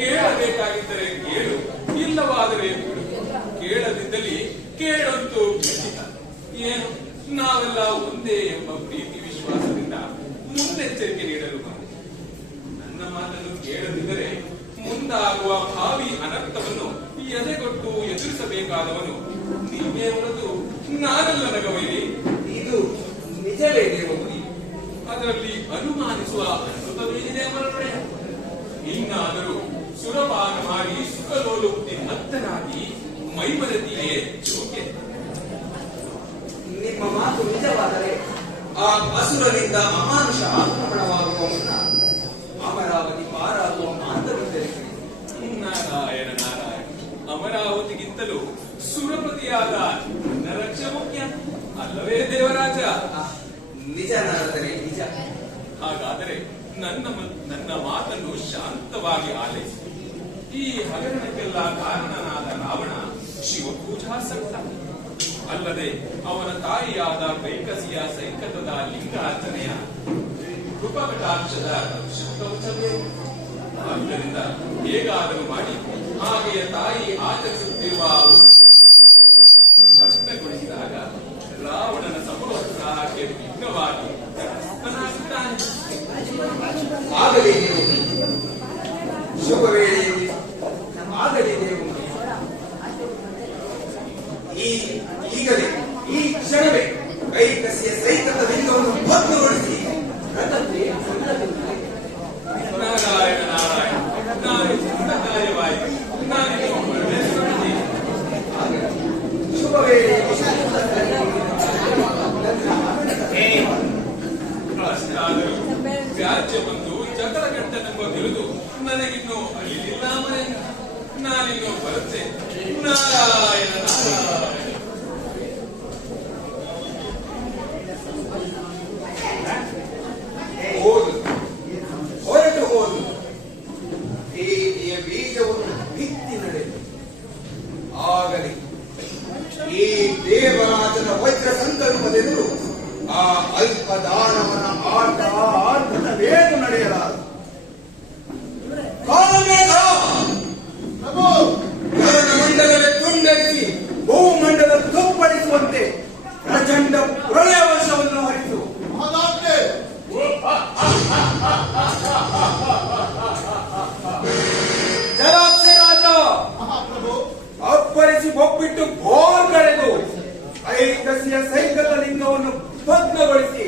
ಕೇಳಬೇಕಾಗಿದ್ದರೆ ಕೇಳು, ಇಲ್ಲವಾದರೆ ಬಿಡು. ಕೇಳದಿದ್ದಲ್ಲಿ ಕೇಳಂತೂ ಖಚಿತ. ಏನು ನಾವೆಲ್ಲ ಒಂದೇ ಎಂಬ ಪ್ರೀತಿ ವಿಶ್ವಾಸದಿಂದ ಮುನ್ನೆಚ್ಚರಿಕೆ ನೀಡಲು ಬಂದೆ. ನನ್ನ ಮಾತನ್ನು ಕೇಳದಿದ್ದರೆ ಮುಂದಾಗುವ ಭಾವಿ ಅನರ್ಥವನ್ನು ಎದೆಗೊಟ್ಟು ಎದುರಿಸಬೇಕಾದವನು ನೀವೇ ಹೊರತು ನಾನಲ್ಲ ನಗವೈರಿ. ಇದು ನಿಜವೇ ದೇವಗುರಿ? ಅದರಲ್ಲಿ ಅನುಮಾನಿಸುವ ಅಮೃತವೇನಿದೆ ಅವರೊಡೆಯ. ಇನ್ನಾದರೂ ಸುರಪಾನ ಮಾಡಿ ಸುಖಲೋಲುಕ್ತಿ ನತ್ತನಾಗಿ ಮೈಮರತಿಯೇ ಜೋಕೆ. ನಿಮ್ಮ ಮಾತು ನಿಜವಾದರೆ ಆ ಅಸುರನಿಂದ ಅಮಾನುಷ ಆಕ್ರಮಣವಾಗುವ ಮುನ್ನ ಅಮರಾವತಿ ಪಾರಾಗುವ ಮಾರ್ಗವಿದ್ದರೆ ನಾರಾಯಣ ನಾರಾಯಣ, ಅಮರಾವತಿಗಿಂತಲೂ ಸುರಪತಿಯಾದ ನನ್ನ ರಕ್ಷ ಮುಖ್ಯ ಅಲ್ಲವೇ ದೇವರಾಜ? ನಿಜ ನಾರದರೆ ನಿಜ. ಹಾಗಾದರೆ ನನ್ನ ಮಾತನ್ನು ಶಾಂತವಾಗಿ ಆಲೈಸಿ. ಈ ಹಗರಣಕ್ಕೆಲ್ಲ ಕಾರಣನಾದ ರಾವಣ ಶಿವಪೂಜಾಸಕ್ತ. ಅಲ್ಲದೆ ಅವನ ತಾಯಿಯಾದ ಕೈಕಸಿಯ ಸೈಕತದ ಲಿಂಗಾರ್ಚನೆಯ ಕೃಪಕಟಾಕ್ಷದ ಶಬ್ದವಚವೇ. ಆದ್ದರಿಂದ ಹೇಗಾದರೂ ಮಾಡಿ ಹಾಗೆಯ ತಾಯಿ ಆಚರಿಸುತ್ತಿರುವ ಭಸ್ಮಗೊಳಿಸಿದಾಗ ರಾವಣನ ಸಮರೋತ್ಸಾಹಕ್ಕೆ ವಿಘ್ನವಾಗಿ ತೃಪ್ತನಾಗುತ್ತಾನೆ. ಆಗಲಿ ನೀವು ಶುಭ ವೇಳೆಯಲ್ಲಿ ಆಗಲಿ ನೀವು ಈಗಲೇ ಈ ಕ್ಷಣವೇ ಕೈಕಸಿಯ ಸೈಕತ ಲಿಂಗವನ್ನು ಭದ್ರಗೊಳಿಸಿ ರಥಕ್ಕೆ ನಾರಾಯಣ ನಾರಾಯಣ, ನಾನು ಚಿತ್ತ ಕಾರ್ಯವಾಯಿತು. ನಾನಿನ್ನು ಹೊರಡಿಸುತ್ತೇನೆ. ಶುಭ ವೇಳೆಯಲ್ಲಿ ಅಷ್ಟಾದರೂ ವ್ಯಾಜ್ಯ ಬಂದು ಚಕ್ರ ಗಂಟನೆಂಬ ತಿಳಿದು ನನಗಿನ್ನು ಅಳಿಲಿಲ್ಲ ಮನೆ. ನಾನಿನ್ನು ಬರುತ್ತೆ. ನಾರಾಯಣ ನಾರಾಯಣ. ಹೋದು ಹೊರಟು ಹೋದು ಪ್ರೀತಿಯ ಬೀಜವನ್ನು ಬಿತ್ತಿ ನಡೆದು ಆಗಲಿ ಈ ದೇವರಾಜನ ವಜ್ರ ಸಂಕಲ್ಪದೆದುರು ಆ ಅಲ್ಪ ದಾನವನ ಆಟ ಆರ್ಭಟವೇನು ನಡೆಯಲಾರದು. ಮಂಡಲವೇ ತುಂಡರಿಸಿ ಭೂಮಂಡಲ ತುಪ್ಪಡಿಸುವಂತೆ ಪ್ರಚಂಡ ಪ್ರಳಯ ವರ್ಷವನ್ನು ಹರಿಸು. ಜಲಾಕ್ಷರಾಜ ಅಪ್ಪರಿಸಿ ಬೊಬ್ಬಿಟ್ಟು ಘೋರ್ ಕಳೆದು ಕೈಕಸಿಯ ಸೈಕತ ಲಿಂಗವನ್ನು ಭಗ್ನಗೊಳಿಸಿ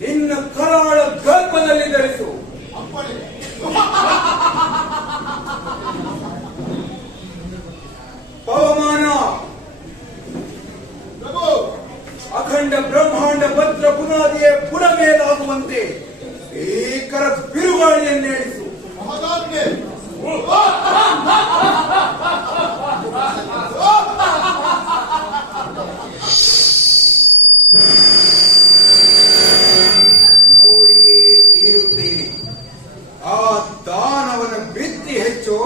ನಿನ್ನ ಕರಾಳ ಗರ್ಭದಲ್ಲಿ ಧರಿಸು. ಪವಮಾನ ಅಖಂಡ ಬ್ರಹ್ಮಾಂಡ ಭದ್ರ ಬುನಾದಿಯೇ ಬುಡಮೇಲಾಗುವಂತೆ ಭೀಕರ ಬಿರುಗಾಳಿಯನ್ನೇಳಿಸು. ನೋಡಿಯೇ ತೀರುತ್ತೇನೆ. ಆ ದಾನವನ ಬಿತ್ತಿ ಹೆಚ್ಚು,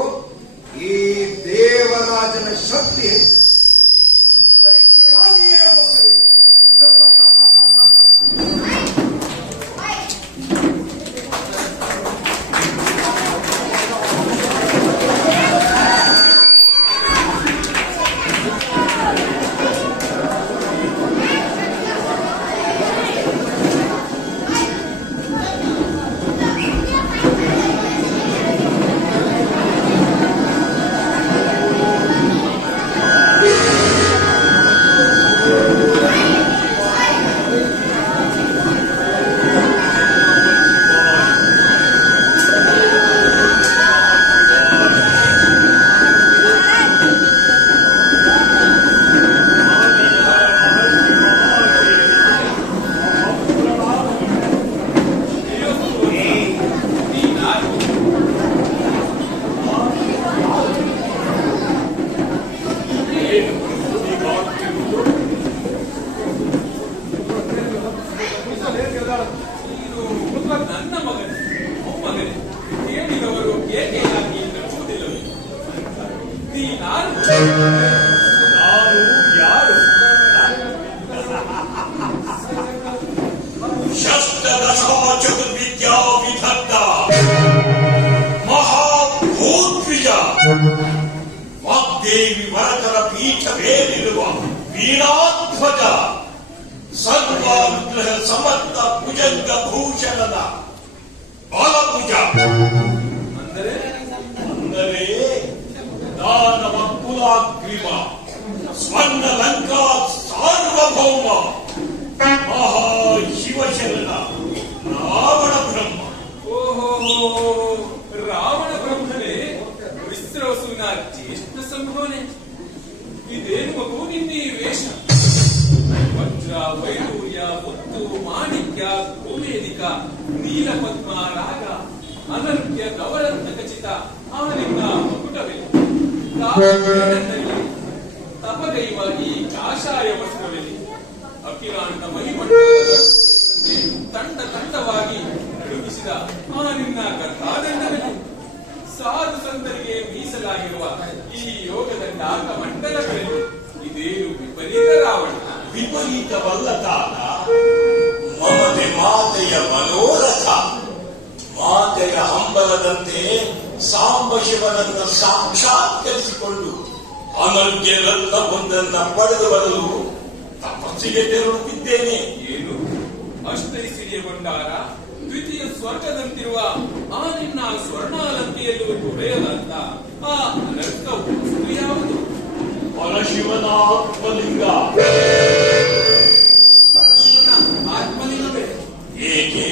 ಈ ದೇವರಾಜನ ಶಕ್ತಿ ಹೆಚ್ಚು. ಪರೀಕ್ಷೆಯಾಗಿಯೇ ಹೋಗಲಿ. ನನ್ನ ಮಗನೇ, ಮೊಮ್ಮಗನೇ, ಕೇಳಿದವರು ಏಕೆಯಾಗಿ ನಂಬುವುದಿಲ್ಲವೇ? ನೀನಾರು? ನಾನು ಯಾರು? ಶಸ್ತ್ರದಶಮ ಚತುರ್ವಿದ್ಯಾ ವಿಧತ್ತ ಮಹಾಭೂದ್ವಿಜ ವಾಗ್ದೇವಿ ವರದರ ಪೀಠವೇರಿರುವ ವೀಣಾಧ್ವಜ ಸರ್ವಾನುಗ್ರಹ ಸಮರ್ಥ ಭುಜಂಗ ಭೂಷಣದ ಬಲಭುಜ. ಅಂದರೆ ದಾನವ ಕುಲಾಗ್ರಿಮ ಸ್ವರ್ಣ ಲಂಕಾ ಸಾರ್ವಭೌಮ ಮಹಾಶಿವಶರಣ ರಾವಣ ಬ್ರಹ್ಮ. ಓಹೋ, ರಾವಣ ಬ್ರಹ್ಮನೇ, ವಿಸ್ರವಸುವಿನ ಜ್ಯೇಷ್ಠ ಸಂಭವನೆ. ಇದೇನು ಮಗು ನಿನ್ನೆ ವೇಷ? ವಜ್ರ, ವೈಡೂರ್ಯ, ಮುತ್ತು, ಮಾಣಿಕ್ಯ, ಗೋಮೇದಿಕ, ನೀಲಪದ್ಮ, ರಾಗ, ಅನರ್ಘ್ಯ, ನವರತ್ನ ಖಚಿತ ಆಲಿಂಗ ಮಕುಟವೇ. ತಪಗೈವ ಈ ಕಾಷಾಯ ವಸ್ತ್ರವೆಲ್ಲಿ? ಅಖಿಲಾಂಡ ಮಹಿಮಂಡಲದ ತಂಡ ತಂಡವಾಗಿ ರೂಪಿಸಿದ ಆ ನಿನ್ನ ಕಥಾದಂಡವೆಲ್ಲಿ? ಸಾಧು ಸಂತರಿಗೆ ಮೀಸಲಾಗಿರುವ ಈ ಯೋಗದಂಡ ಮಂಡಲಗಳಲ್ಲಿ ಇದೇನು ವಿಪರೀತ ರಾವಣ? ವಿಪರೀತವಲ್ಲ ತಾನ, ಮಮತೆ ಮಾತೆಯ ಮನೋರಥ. ಮಾತೆಯ ಹಂಬಲದಂತೆ ಸಾಂಬ ಶಿವನನ್ನು ಸಾಕ್ಷಾತ್ಕರಿಸಿಕೊಂಡು ಅನರ್ಘ್ಯ ರತ್ನವೊಂದನ್ನ ಪಡೆದು ಬರಲು ತಪಸ್ಸಿಗೆ ತೆರಳುತ್ತಿದ್ದೇನೆ. ಏನು ಅಷ್ಟೈಸಿರಿಯ ಭಂಡಾರ, ದ್ವಿತೀಯ ಸ್ವರ್ಗದಂತಿರುವ ಆ ನಿನ್ನ ಸ್ವರ್ಣಾಲಂಕೆಯಲ್ಲೂ ಹೊಡೆಯದಂತ ಆ ಅನರ್ಥ ವಸ್ತು ಯಾವುದು? ಪರಶಿವನ ಆತ್ಮಲಿಂಗ. ಪರಶಿವನ ಆತ್ಮಲಿಂಗವೇ? ಏಕೆ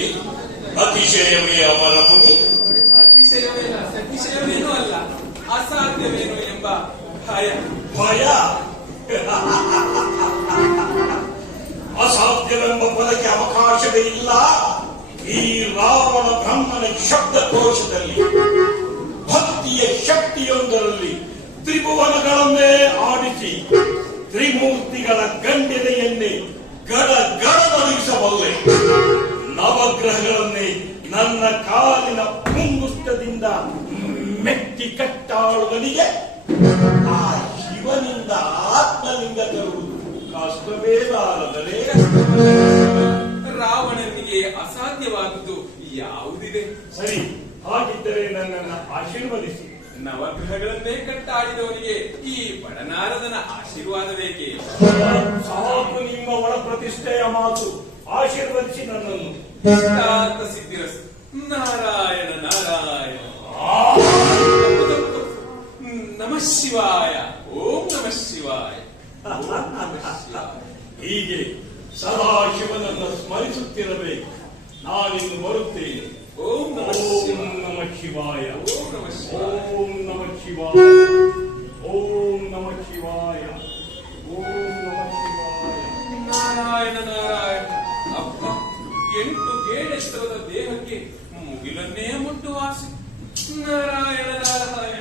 ಅತಿಶಯವೇ ಅವರ ಮುನಿ? ಅತಿಶಯವೇನ ಸತಿಶಯವೇನೂ ಅಲ್ಲ, ಅಸಾಧ್ಯವೇನು ಎಂಬ ಭಯ. ಭಯ ಅಸಾಧ್ಯವೆಂಬ ಪದಕ್ಕೆ ಅವಕಾಶವೇ ಇಲ್ಲ. ಈ ರಾವಣ ಬ್ರಹ್ಮನ ಶಬ್ದಕೋಶದಲ್ಲಿ ಭಕ್ತಿಯ ಶಕ್ತಿಯೊಂದರಲ್ಲಿ ತ್ರಿಭುವನಗಳನ್ನೇ ಆಡಿಸಿ ತ್ರಿಮೂರ್ತಿಗಳ ಗಂಡೆದೆಯನ್ನೇ ಗಡ ಗಡದೊಳಗಿಸಬಲ್ಲೆ. ನವಗ್ರಹಗಳನ್ನೇ ನನ್ನ ಕಾಲಿನ ಮುಂಗುಷ್ಟದಿಂದ ಮೆಟ್ಟಿ ಕಟ್ಟಾಳುವನಿಗೆ ಆ ಶಿವನಿಂದ ಆತ್ಮಲಿಂಗ ತರುವುದು ಕಷ್ಟವೇ ಬಾರದರೆ? ರಾವಣನಿಗೆ ಅಸಾಧ್ಯವಾದುದು ಯಾವುದಿದೆ? ಸರಿ, ಹಾಗಿದ್ದರೆ ನನ್ನನ್ನು ಆಶೀರ್ವದಿಸಿ. ನವಗ್ರಹಗಳನ್ನೇ ಕಟ್ಟಾಡಿದವನಿಗೆ ಈ ಬಡನಾರದನ ಆಶೀರ್ವಾದ ಬೇಕೇ? ಸಾಕು ನಿಮ್ಮ ಒಳ ಪ್ರತಿಷ್ಠೆಯ ಮಾತು. ಆಶೀರ್ವದಿಸಿ ನನ್ನನ್ನು. ಇಷ್ಟಾರ್ಥ ಸಿದ್ಧಿರಸ್ತು. ನಾರಾಯಣ ನಾರಾಯಣ. ನಮಃ ಶಿವಾಯ. ಓಂ ನಮಃ ಶಿವಾಯ. ಹೀಗೆ ಸದಾಶಿವನನ್ನು ಸ್ಮರಿಸುತ್ತಿರಬೇಕು. ನಾನಿನ್ನು ಬರುತ್ತೇನೆ. ಓಂ ನಮಃ ಓಂ ನಮಃ ಶಿವಾಯ. ಓಂ ನಮಃ ಶಿವಾಯ. ಓಂ ನಮಃ ಶಿವಾಯ. ಓಂ ನಮಃ ಶಿವಾಯ. ಓಂ ನಮಃ ಶಿವಾಯ. ನಾರಾಯಣ ನಾರಾಯಣ. ಅಪ್ಪ, 8 ಗೇಡೆತ್ತರದ ದೇಹಕ್ಕೆ ಮುಗಿಲನ್ನೇ ಮುಟ್ಟುವ ಆಸೆ. ನಾರಾಯಣ ನಾರಾಯಣ.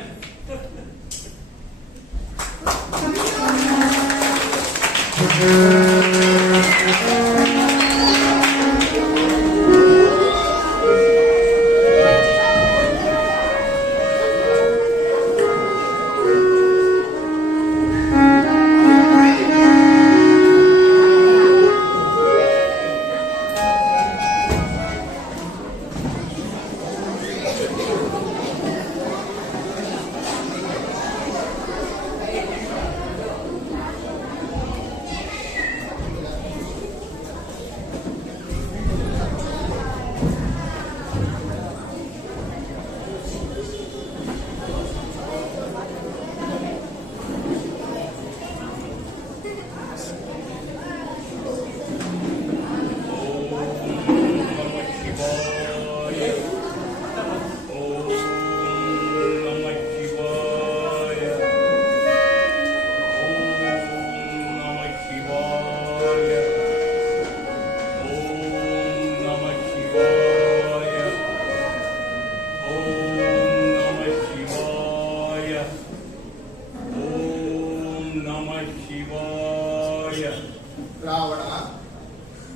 ರಾವಣ,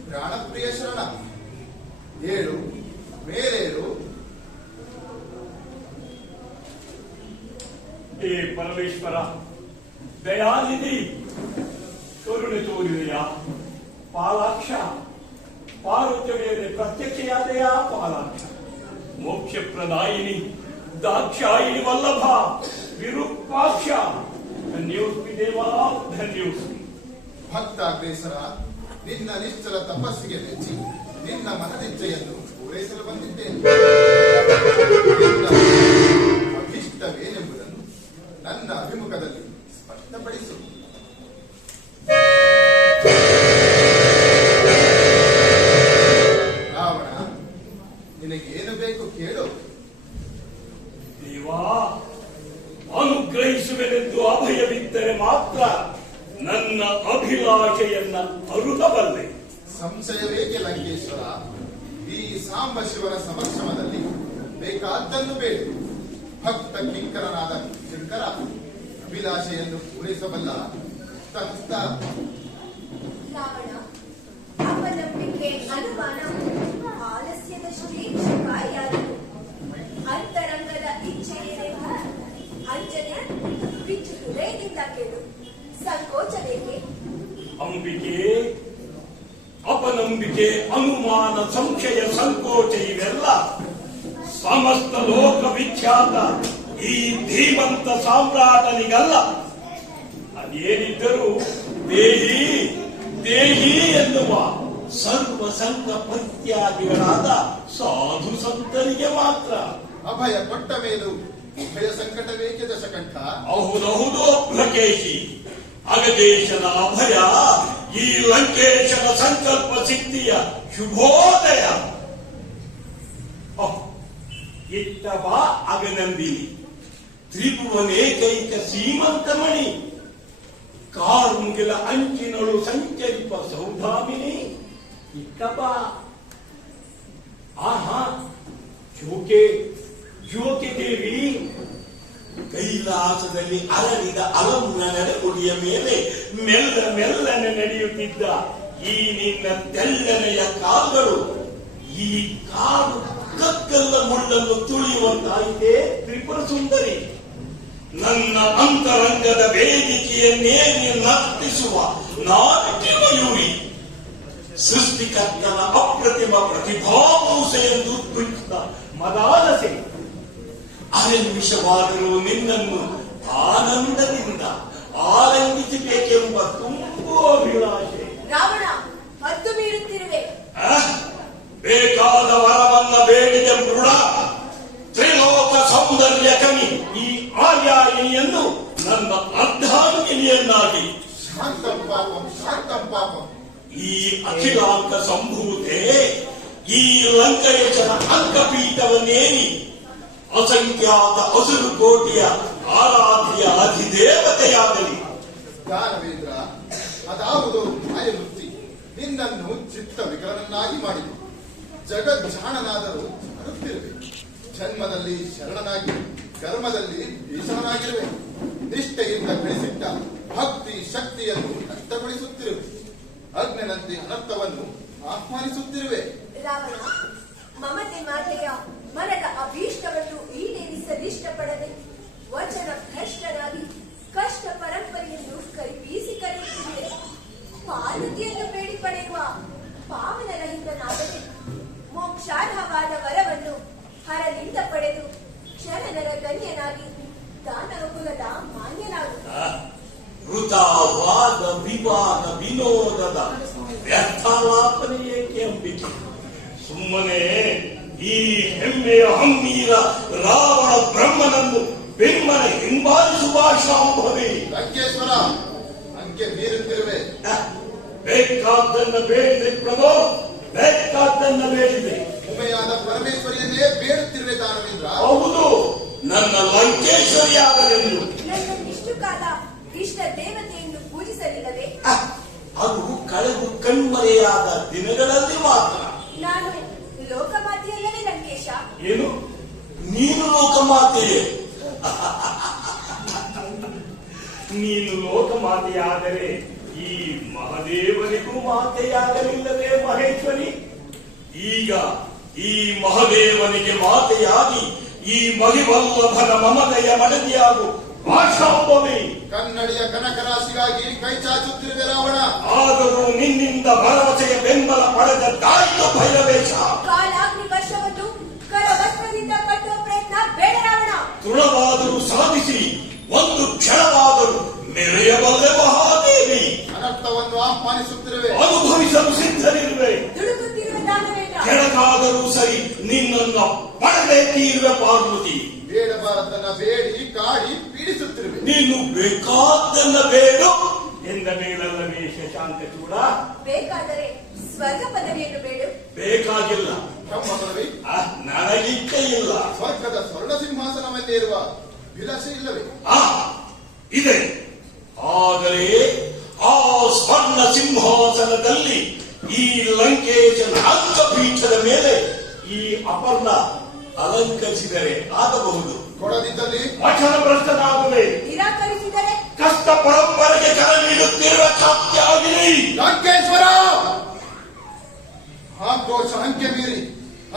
ಪ್ರಾಣಪ್ರಿಯ ಶರಣ, ಏಳು ಮೇಲೇಳು. ಹೇ ಪರಮೇಶ್ವರ, ದಯಾನಿಧಿ, ಕರುಣೆ ತೋರಿದೆಯಾ ಪಾಲಾಕ್ಷ? ಪಾರ್ವತಿಯ ಮೇಲೆ ಪ್ರತ್ಯಕ್ಷೆಯಾದೆಯಾ ಪಾಲಾಕ್ಷ? ಮೋಕ್ಷಪ್ರದಾಯಿನಿ, ದಾಕ್ಷಾಯಿನಿ ವಲ್ಲಭ, ವಿರೂಪಾಕ್ಷ, ಧನ್ಯೋಸ್ಮಿ ದೇವಾ, ಧನ್ಯೋಸ್ಮಿ. ಭಕ್ತಾಗ್ರೇಸರ, ನಿನ್ನ ನಿಶ್ಚಲ ತಪಸ್ಸಿಗೆ ಮೆಚ್ಚಿ ನಿನ್ನ ಮನದಿಚ್ಛೆಯನ್ನು ಪೂರೈಸಲು ಬಂದಿದ್ದೇನೆ. ನಿನ್ನ ಅಭಿಷ್ಟವೇನೆಂಬುದನ್ನು ನನ್ನ ಅಭಿಮುಖದಲ್ಲಿ ಸ್ಪಷ್ಟಪಡಿಸು. ರಾವಣ, ನಿನಗೇನು ಬೇಕು ಕೇಳು. ದೇವಾ, ಅನುಗ್ರಹಿಸುವೆನೆಂದು ಅಭಯವಿದ್ದರೆ ಮಾತ್ರ ನನ್ನ ಅಭಿಲಾಷೆಯನ್ನ ಅರುಹಬಲ್ಲೆ. ಸಂಶಯವೇಕೆ ಲಂಕೇಶ್ವರ? ಈ ಸಾಂಬ ಶಿವನ ಸಮಕ್ಷಮದಲ್ಲಿ ಬೇಕಾದ್ದನ್ನು ಬೇಡು. ಭಕ್ತ ಕಿಂಕರನಾದ ಶಂಕರ ಅಭಿಲಾಷೆಯನ್ನು ಪೂರೈಸಬಲ್ಲ ಹಸ್ತ. ರಾವಣ, ಅಪನಂಬಿಕೆ, ಅನುಮಾನ, ಆಲಸ್ಯದಷ್ಟೇ ಶಿಕಾರಿಯಾದನು. ಅಂತರಂಗದ ಇಚ್ಛೆಯೇನೆಂಬ ಅಂಜನೆ ಬಿಚ್ಚು ಹೃದಯದಿಂದ ಕೇಳು. ಸಂಕೋಚವೇಕೆ? ಅಂಬಿಕೆ, ಅಪನಂಬಿಕೆ, ಅನುಮಾನ, ಸಂಶಯ, ಸಂಕೋಚ ಇವೆಲ್ಲ ಸಮಸ್ತ ಲೋಕ ವಿಖ್ಯಾತ ಈ ಧೀಮಂತ ಸಾಮ್ರಾಟನಿಗಲ್ಲ. ಅದೇನಿದ್ದರೂ ದೇಹಿ ದೇಹಿ ಎನ್ನುವ ಸರ್ವ ಸಂಘ ಪ್ರತ್ಯಾಗಿಗಳಾದ ಸಾಧು ಸಂತರಿಗೆ ಮಾತ್ರ. ಅಭಯ ಕೊಟ್ಟ ಮೇಲೂ ಭಯ ಸಂಕಟವೇಕೆ ದಶಕಂಠ? ಹೌದೌದು ಲಂಕೇಶಿ, ಅಗದೇಶನ ಅಭಯ ಈ ಲಂಕೇಶನ ಸಂಕಲ್ಪ ಸಿದ್ಧಿಯ ಶುಭೋದಯ. ಇತ್ತ ಬಾ ಅಗನಂದಿನಿ, ತ್ರಿಭುವನೇಕೈಕ ಸೀಮಂತಮಣಿ, ಕಾರುಂಗಿಲ ಅಂಚಿನಳು ಸಂಚರಿಪ ಸೌಧಾಮಿನಿ. ಇತ್ತ ಬಾ. ಆಹಾ, ಜೋಕೆ ದೇವಿ ಕೈಲಾಸದಲ್ಲಿ ಅರಳಿದ ಅಲಂನ ನಡೆಗುಡಿಯ ಮೇಲೆ ಮೆಲ್ಲ ಮೆಲ್ಲನೆ ನಡೆಯುತ್ತಿದ್ದ ಈ ನಿನ್ನ ತೆಳ್ಳನೆಯ ಕಾಲುಗಳು ಈ ಕಾಲು ಕಕ್ಕಲ್ಲ ಮುಳ್ಳನ್ನು ತುಳಿಯುವಂತಾಯಿತೆ ತ್ರಿಪುರ ಸುಂದರಿ. ನನ್ನ ಅಂತರಂಗದ ವೇದಿಕೆಯನ್ನೇ ನರ್ತಿಸುವ ನಾಟ್ಯ ಮಯೂರಿ, ಸೃಷ್ಟಿಕರ್ತನ ಅಪ್ರತಿಮ ಪ್ರತಿಭಾಮೂಸೆಯನ್ನು ಉದ್ಭವಿಸಿದ ಮದಾಲಸೆ. ಅನಿಮಿಷವಾದರೂ ನಿನ್ನನ್ನು ಆನಂದದಿಂದ ಆರಂಭಿಸಬೇಕೆಂಬ ತುಂಬೋ ಅಭಿಲಾಷೆ. ರಾವಣ, ಹದ್ದು ಮೀರುತ್ತಿರುವೆ. ಬೇಕಾದ ವರವನ್ನ ಬೇಡಿದ ಮೃಡ ತ್ರಿಲೋಕ ಸೌಂದರ್ಯ ಕವಿ ಈ ಆರ್ಯಾಯಿನಿಯನ್ನು ನನ್ನ ಅರ್ಧಾಂಗಿನಿಯನ್ನಾಗಿ ಶಾಂತಂ ಪಾಪಂ ಶಾಂತಂ ಪಾಪಂ. ಈ ಅಖಿಲಾಂಕ ಸಂಭೂತೆ ಈ ಲಂಕೇಶನ ಅಂಕಪೀಠವನ್ನೇರಿ ಅಸಂಖ್ಯಾತ ಹಸುರು ಕೋಟಿಯ ಆರಾಧ್ಯ ಅಧಿದೇವತೆಯಾಗಲಿ. ದಾನವೇಂದ್ರ, ಅದಾವುದು ಮಾಯವೃತ್ತಿ ನಿನ್ನನ್ನು ಚಿತ್ತ ವಿಕಲನನ್ನಾಗಿ ಮಾಡಿದೆ. ಜಗಜ್ಜಾಣನಾದರೂ ಜಾಣುತ್ತಿರುವೆ. ಜನ್ಮದಲ್ಲಿ ಶರಣನಾಗಿ ಕರ್ಮದಲ್ಲಿ ಭೀಷಣನಾಗಿರುವೆ. ನಿಷ್ಠೆಯಿಂದ ಗಳಿಸಿಟ್ಟ ಭಕ್ತಿ ಶಕ್ತಿಯನ್ನು ನಷ್ಟಗೊಳಿಸುತ್ತಿರುವೆ. ಅಗ್ನನಂತೆ ಅನರ್ಥವನ್ನು ಆಹ್ವಾನಿಸುತ್ತಿರುವೆ. ರಾವಣ ಮಮತೆ ಮಾತೆಯ ಮನದ ಅಭೀಷ್ಟವನ್ನು ಈಡೇರಿಸಲಿಷ್ಟಪಡದೆ ವಚನ ಭ್ರಷ್ಟನಾಗಿ ಕಷ್ಟ ಪರಂಪರೆಯನ್ನು ಕೈಬೀಸಿ ಕರೆಯುತ್ತಿರುವೆ. ಪಾರ್ವತಿಯನ್ನು ಬೇಡಿ ಪಡೆಯುವ ಪಾವನರಹಿತನಾಗದೆ ಮೋಕ್ಷಾರ್ಹವಾದ ವರವನ್ನು ಹರನಿಂದ ಪಡೆದು ಶರಣರ ಗಣ್ಯನಾಗಿ ದಾನವ ಕುಲದ ಮಾನ್ಯನಾಗು. ವೃಥಾವಾದ ವಿವಾದ ವಿನೋದದ ವ್ಯರ್ಥಾಲಾಪನೆ ಏಕೆ ಅಂಬಿಕೆ? ಸುಮ್ಮನೆ ಈ ಹೆಮ್ಮೆಯ ಹಮ್ಮೀರ ರಾವಣ ಬ್ರಹ್ಮನನ್ನು ಬೆಮ್ಮನೆ ಹಿಂಬಾಲಿಸುವ ಶಾಂಭವಿ. ಲಂಕೇಶ್ವರ, ಅಂಕೆ ಮೀರುತ್ತಿರುವೆ. ಬೇಕಾದ್ದನ್ನ ಬೇಡಿದೆ ಪ್ರಭೋ, ಬೇಕಾದ್ದನ್ನ ಬೇಡಿದೆ. ಉಮೆಯಾದ ಪರಮೇಶ್ವರಿಯನ್ನೇ ಬೇಡುತ್ತಿರುವೆ ದಾನವೇಂದ್ರ. ಹೌದು, ನನ್ನ ಲಂಕೇಶ್ವರಿಯಾಗಲೆಂದು. ನನ್ನನ್ನಿಷ್ಟು ಕಾಲ ಇಷ್ಟ ದೇವತೆಯನ್ನು ಪೂಜಿಸಲಿಲ್ಲವೇ? ಅದು ಕಳೆದು ಕಣ್ಮರೆಯಾದ ದಿನಗಳಲ್ಲಿ ಮಾತ್ರ. ನಾನು ಲೋಕಮಾತೆಯಲ್ಲವೇ ಲಂಕೇಶ? ಏನು, ನೀನು ಲೋಕಮಾತೆಯೇ? ನೀನು ಲೋಕಮಾತೆಯಾದರೆ ಈ ಮಹದೇವನಿಗೂ ಮಾತೆಯಾಗಲಿಲ್ಲವೇ ಮಹೇಶ್ವರಿ? ಈಗ ಈ ಮಹದೇವನಿಗೆ ಮಾತೆಯಾಗಿ ಈ ಮಹಿವಲ್ಲಭನ ಮಮತೆಯ ಮಡದಿಯಾಗು ಭಾಷಾಂಬವಿ. ಕನ್ನಡಿಯ ಕನಕರಾಶಿಗಾಗಿ ಕೈ ಚಾಚುತ್ತಿರುವೆ ರಾವಣ. ಆದರೂ ನಿನ್ನಿಂದ ಭರವಸೆಯ ಬೆಂಬಲ ಪಡೆದದ್ದಾಯಿತು ಭೈರವೇಶ. ಕಾಲಾಗ್ನಿ ವರ್ಷವನ್ನು ಕರವಸ್ತ್ರದಿಂದ ಕಟ್ಟುವ ಪ್ರಯತ್ನ ಬೇಡ ರಾವಣ. ತೃಣವಾದರೂ ಸಾಧಿಸಿ ಒಂದು ಕ್ಷಣವಾದರೂ ಮೆರೆಯಬಲ್ಲೆ ಮಹಾದೇವಿ. ಅನರ್ಥವನ್ನು ಆಹ್ವಾನಿಸುತ್ತಿರುವೆ. ಅನುಭವಿಸಲು ಸಿದ್ಧರಿರುವೆ. ದುಡುಕುತ್ತಿರುವ ದಾನವೇಂದ್ರ. ಕೆಳಗಾದರೂ ಸರಿ ನಿನ್ನನ್ನ ಪಡೆದೇ ತೀರುವೆ ಪಾರ್ವತಿ. ಬೇಡಬಾರದನ್ನ ಬೇಡಿ ಕಾಡಿ ಪೀಡಿಸುತ್ತಿರುವೆ. ನೀನು ಬೇಕಾದ್ದನ್ನ ಬೇಡು ಎಂದ ಮೇಲಲ್ಲವೇ ಶಶಾಂಕ ಚೂಡ? ಬೇಕಾದರೆ ಸ್ವರ್ಗ ಪದವಿಯನ್ನು ಬೇಡು. ಬೇಕಾಗಿಲ್ಲ. ತಮ್ಮ ಪದವಿ ನನಗಿಚ್ಛೆ ಇಲ್ಲ. ಸ್ವರ್ಗದ ಸ್ವರ್ಣ ಸಿಂಹಾಸನವನ್ನೇರುವ ವಿಲಾಸ ಇಲ್ಲವೇ? ಇದೆ. ಆದರೆ ಆ ಸ್ವರ್ಣ ಸಿಂಹಾಸನದಲ್ಲಿ ಈ ಲಂಕೇಶನ ಅಂಕಪೀಠದ ಮೇಲೆ ಈ ಅಪರ್ಣ ಅಲಂಕರಿಸಿದರೆ ಆಗಬಹುದು. ಕೊಡದಿದ್ದಲ್ಲಿ ವಚನ ಭ್ರಷ್ಟನಾಗುವೆ. ನಿರಾಕರಿಸಿದರೆ ಕಷ್ಟ ಪರಂಪರೆಗೆ ಕರ ನೀಡುತ್ತಿರುವ ಚಾತ್ಯಾಗಿರಿ. ಲಂಕೇಶ್ವರ, ಆಕ್ರೋಶ ಅಂಕೆ ಮೀರಿ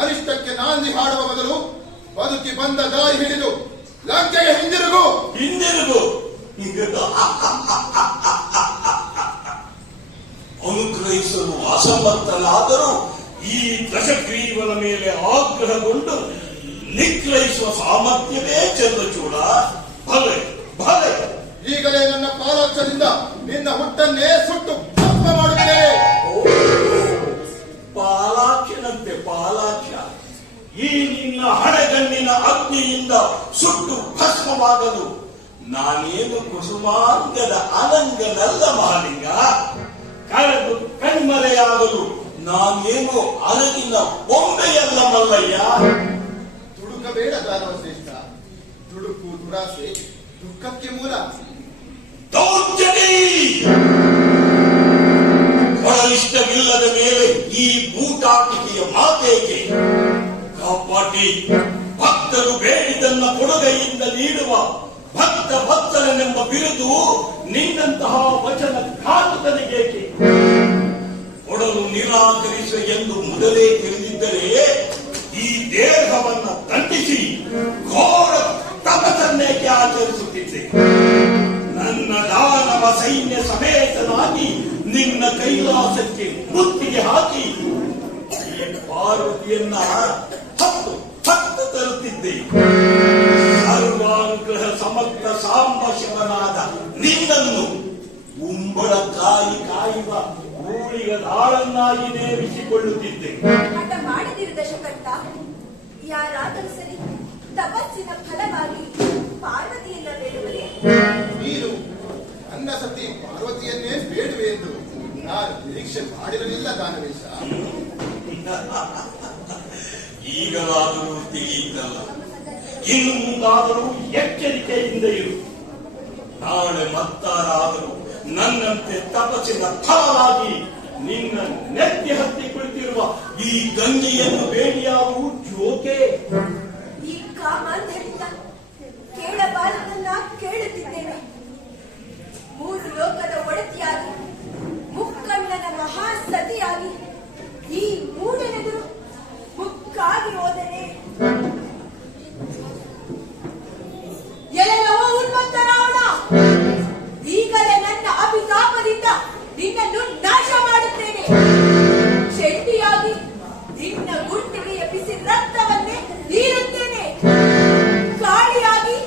ಅರಿಷ್ಟಕ್ಕೆ ನಾಂದಿ ಹಾಡುವ ಬದಲು ಬದುಕಿ ಬಂದ ದಾರಿ ಹಿಡಿದು ಲಂಕೆಗೆ ಹಿಂದಿರುಗು. ಹಿಂದಿರುಗು. ಅನುಗ್ರಹಿಸಲು ಅಸಮರ್ಥನಾದರೂ ಈ ದಶಗ್ರೀವನ ಮೇಲೆ ಆಗ್ರಹಗೊಂಡು ನಿಗ್ರಹಿಸುವ ಸಾಮರ್ಥ್ಯವೇ ಚಂದ್ರಚೂಡ. ಭಲೆ ಭಲೆ. ಈಗಲೇ ನನ್ನ ಪಾಲಾಕ್ಷದಿಂದ ನಿನ್ನ ಹುಟ್ಟನ್ನೇ ಸುಟ್ಟು ಭಸ್ಮ ಮಾಡುತ್ತೇನೆ. ಪಾಲಾಕ್ಷನಂತೆ ಪಾಲಾಕ್ಷ. ಈ ನಿನ್ನ ಹಣೆಗಣ್ಣಿನ ಅಗ್ನಿಯಿಂದ ಸುಟ್ಟು ಭಸ್ಮವಾಗಲು ನಾನೇನು ಕುಸುಮಾಂಗದ ಅನಂಗನಲ್ಲ ಮಹಾಲಿಂಗ. ಕಳೆದು ಕಣ್ಮರೆಯಾಗಲು ನಾನೇನು ಅರಗಿನ ಬೊಂಬೆಯಲ್ಲ ಮಲ್ಲಯ್ಯ. ದುಡುಕಬೇಡ ದಾನವ ಶ್ರೇಷ್ಠ. ದುಡುಕು ದುರಾಸೆ ದುಃಖಕ್ಕೆ ಮೂಲ. ದೌರ್ಜನ್ಯ ಇಷ್ಟವಿಲ್ಲದ ಮೇಲೆ ಈ ಬೂಟಾಟಿಕೆಯ ಮಾತೇಕೆ? ಕಪಟಿ. ಭಕ್ತರು ಬೇಡಿದನ್ನ ಕೊಡುಗೆಯಿಂದ ನೀಡುವ ಭಕ್ತ ಭಕ್ತರನೆಂಬ ಬಿರುದು ನಿನ್ನಂತಹ ವಚನ ಘಾತುಕನಿಗೇಕೆ? ಕೊಡಲು ನಿರಾಕರಿಸುವ ಎಂದು ಮೊದಲೇ ತಿಳಿದಿದ್ದರೆ ಈ ದೇಹವನ್ನ ದಂಡಿಸಿ ಘೋರ ತಪಸ್ಸನ್ನೇಕೆ ಆಚರಿಸುತ್ತಿದ್ದೆ? ನನ್ನ ದಾನವ ಸೈನ್ಯ ಸಮೇತನಾಗಿ ನಿನ್ನ ಕೈಲಾಸಕ್ಕೆ ಮುತ್ತಿಗೆ ಹಾಕಿ ಈ ಪಾರ್ವತಿಯನ್ನ ಹತ್ತು ಹತ್ತು ತರುತ್ತಿದ್ದೆ. ಸರ್ವಾನುಗ್ರಹ ಸಮಗ್ರ ಸಾಂಬ ಶಿವನಾದ ನಿನ್ನನ್ನು ಉಂಬಳಕಾಯಿ ಕಾಯುವ ಊಳಿಗ ದಾಳನ್ನಾಗಿ ನೇಮಿಸಿಕೊಳ್ಳುತ್ತಿದ್ದೆ. ಹಠ ಮಾಡದಿರು ದಶಕಂಠ. ಯಾರಾದರೂ ಸರಿ ತಪಸ್ಸಿನ ಫಲವಾಗಿ ಪಾರ್ವತಿಯನ್ನ ಬೇಡುವರೆ. ನೀನು ನನ್ನ ನನ್ನ ಸತಿ ಪಾರ್ವತಿಯನ್ನೇ ಬೇಡುವೆ ಎಂದು ನಾನು ನಿರೀಕ್ಷೆ ಮಾಡಿರಲಿಲ್ಲ ದಾನವೇಶ. ಈಗಲಾದರೂ ತಿಳಿಯಿತಲ್ಲ, ಇನ್ನು ಮುಂದಾದರೂ ಎಚ್ಚರಿಕೆಯಿಂದ ಇರು. ನಾಳೆ ಮತ್ತಾರಾದರೂ ನನ್ನಂತೆ ತಪಸ್ಸಿನ ಫಲವಾಗಿ ನಿನ್ನ ನೆತ್ತಿ ಹತ್ತಿ ಕುಳಿತಿರುವ ಈ ಗಂಗೆಯನ್ನು ಬೇಡಿಯಾಗುವ ಜೋಕೆ. ಈ ಕಾಮಾಂಧರಿಂದ ಕೇಳಬಾರದನ್ನ ಕೇಳುತ್ತಿದ್ದೇನೆ. 3 ಲೋಕದ ಒಡತಿಯಾಗಿ ಮುಕ್ಕಣ್ಣನ ಮಹಾಸತಿಯಾಗಿ ಈ ಮೂಢನೆದುರು ಮುಕ್ಕಾಗಿ ಹೋದರೆ ಎಲ್ಲವೋ ಉನ್ಮತ್ತ ರಾವಣ, ಈಗಲೇ ನನ್ನ ಅಭಿತಾಪದಿಂದ ನಿನ್ನನ್ನು ನಾಶ ಮಾಡುತ್ತೇನೆ. ಚೆಂಡಿಯಾಗಿ ನಿನ್ನ ಗುಂಡಿಗೆ ಎಬ್ಬಿಸಿ ರಕ್ತವನ್ನೇ ಹೀರುತ್ತೇನೆ. ಕಾಳಿಯಾಗಿ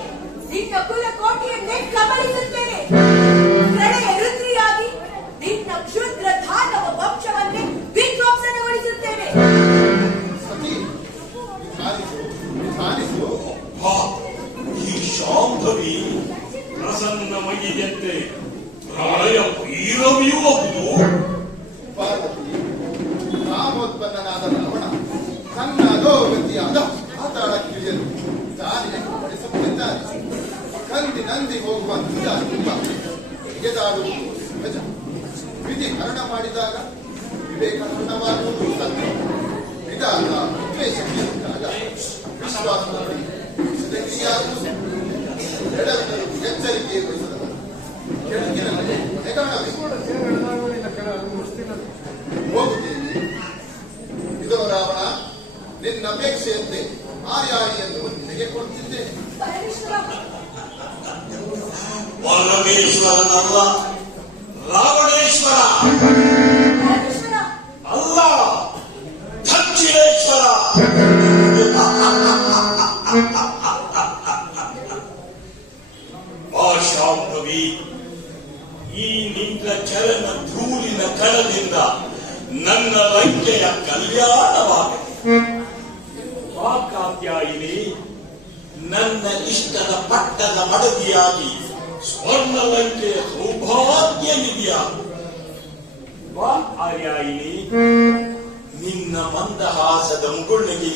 ನಿನ್ನ ಕುಲಕೋಟೆಯನ್ನೇ ಕಬಳಿಸುತ್ತೇನೆ. ಪ್ರಳಯ ರುದ್ರಿಯಾಗಿ ನಿನ್ನ ಕ್ಷುದ್ರ ದಾನವ ವಂಶವನ್ನೇ ವಿಧ್ವಂಸನಗೊಳಿಸುತ್ತೇನೆ. ಸತಿ ನಿಧಾನಿಸು. ಹಾ, ಈ ಶಾಂಭವಿ ಪ್ರಸನ್ನ ಮೈಯಂತೆ ಪ್ರಾಯ ಭೈರವಿಯೂ ಹೌದು. ಪಾರ್ವತಿ, ಕಾಮೋತ್ಪನ್ನನಾದ ರಾವಣ ತನ್ನ ಅಧೋಗತಿಯಾದ ಪಾತಾಳಕ್ಕಿಳಿಯಲು ದಾರಿಯನ್ನು ಪಡಿಸುತ್ತಿದ್ದಾನೆ. ಕಂದಿ ನಂದಿ ಹೋಗುವ ತುಂಬ ಎದಾಡುವುದು ಸಹಜ. ವಿಧಿ ಹರಣ ಮಾಡಿದಾಗ ವಿವೇಕ ಹರಣವಾಗುವುದು ಸತ್ಯ. ವಿಧಾನ ದ್ವೇಷಕ್ಕಿದ್ದಾಗ ವಿಶ್ವಾಸ ಸದಕ್ರಿಯಾಗುವುದು. ಎಡವಿನರು ಎಚ್ಚರಿಕೆ ವಹಿಸದವರು ಕೆಳಗಿನಲ್ಲಿ ಎಗಾಡಬೇಕು. ಹೋಗುತ್ತೇನೆ. ಇದೋ ರಾವಣ, ನಿನ್ನ ಅಪೇಕ್ಷೆಯಂತೆ ಆರ್ಯಾಣಿಯನ್ನು ನಿನಗೆ ಕೊಡುತ್ತಿದ್ದೇನೆ. ಪರಮೇಶ್ವರ, ಪರಮೇಶ್ವರನಲ್ಲ, ರಾವಣೇಶ್ವರ ಪರಮೇಶ್ವರ, ಅಲ್ಲ, ದಕ್ಷಿಣೇಶ್ವರ. ಆ ಶಾಂಭವಿ, ಈ ನಿನ್ನ ಚರಣ ಧೂಳಿನ ಕಣದಿಂದ ನನ್ನ ಲಂಕೆಯ ಕಲ್ಯಾಣವಾಗಿದೆ. ಆ ಕಾತ್ಯಾಯಿನಿ, ನನ್ನ ಇಷ್ಟದ ಪಟ್ಟದ ಮಡದಿಯಾಗಿ ಸ್ವರ್ಣ ಲಂಕೆಯ ಸೌಭಾಗ್ಯ ನಿಧಿಯಾಗು. ವಾ ಆರ್ಯಾಯಿನಿ, ನಿನ್ನ ಮಂದಹಾಸದ ಮುಗುಳ್ಳಿಗೆ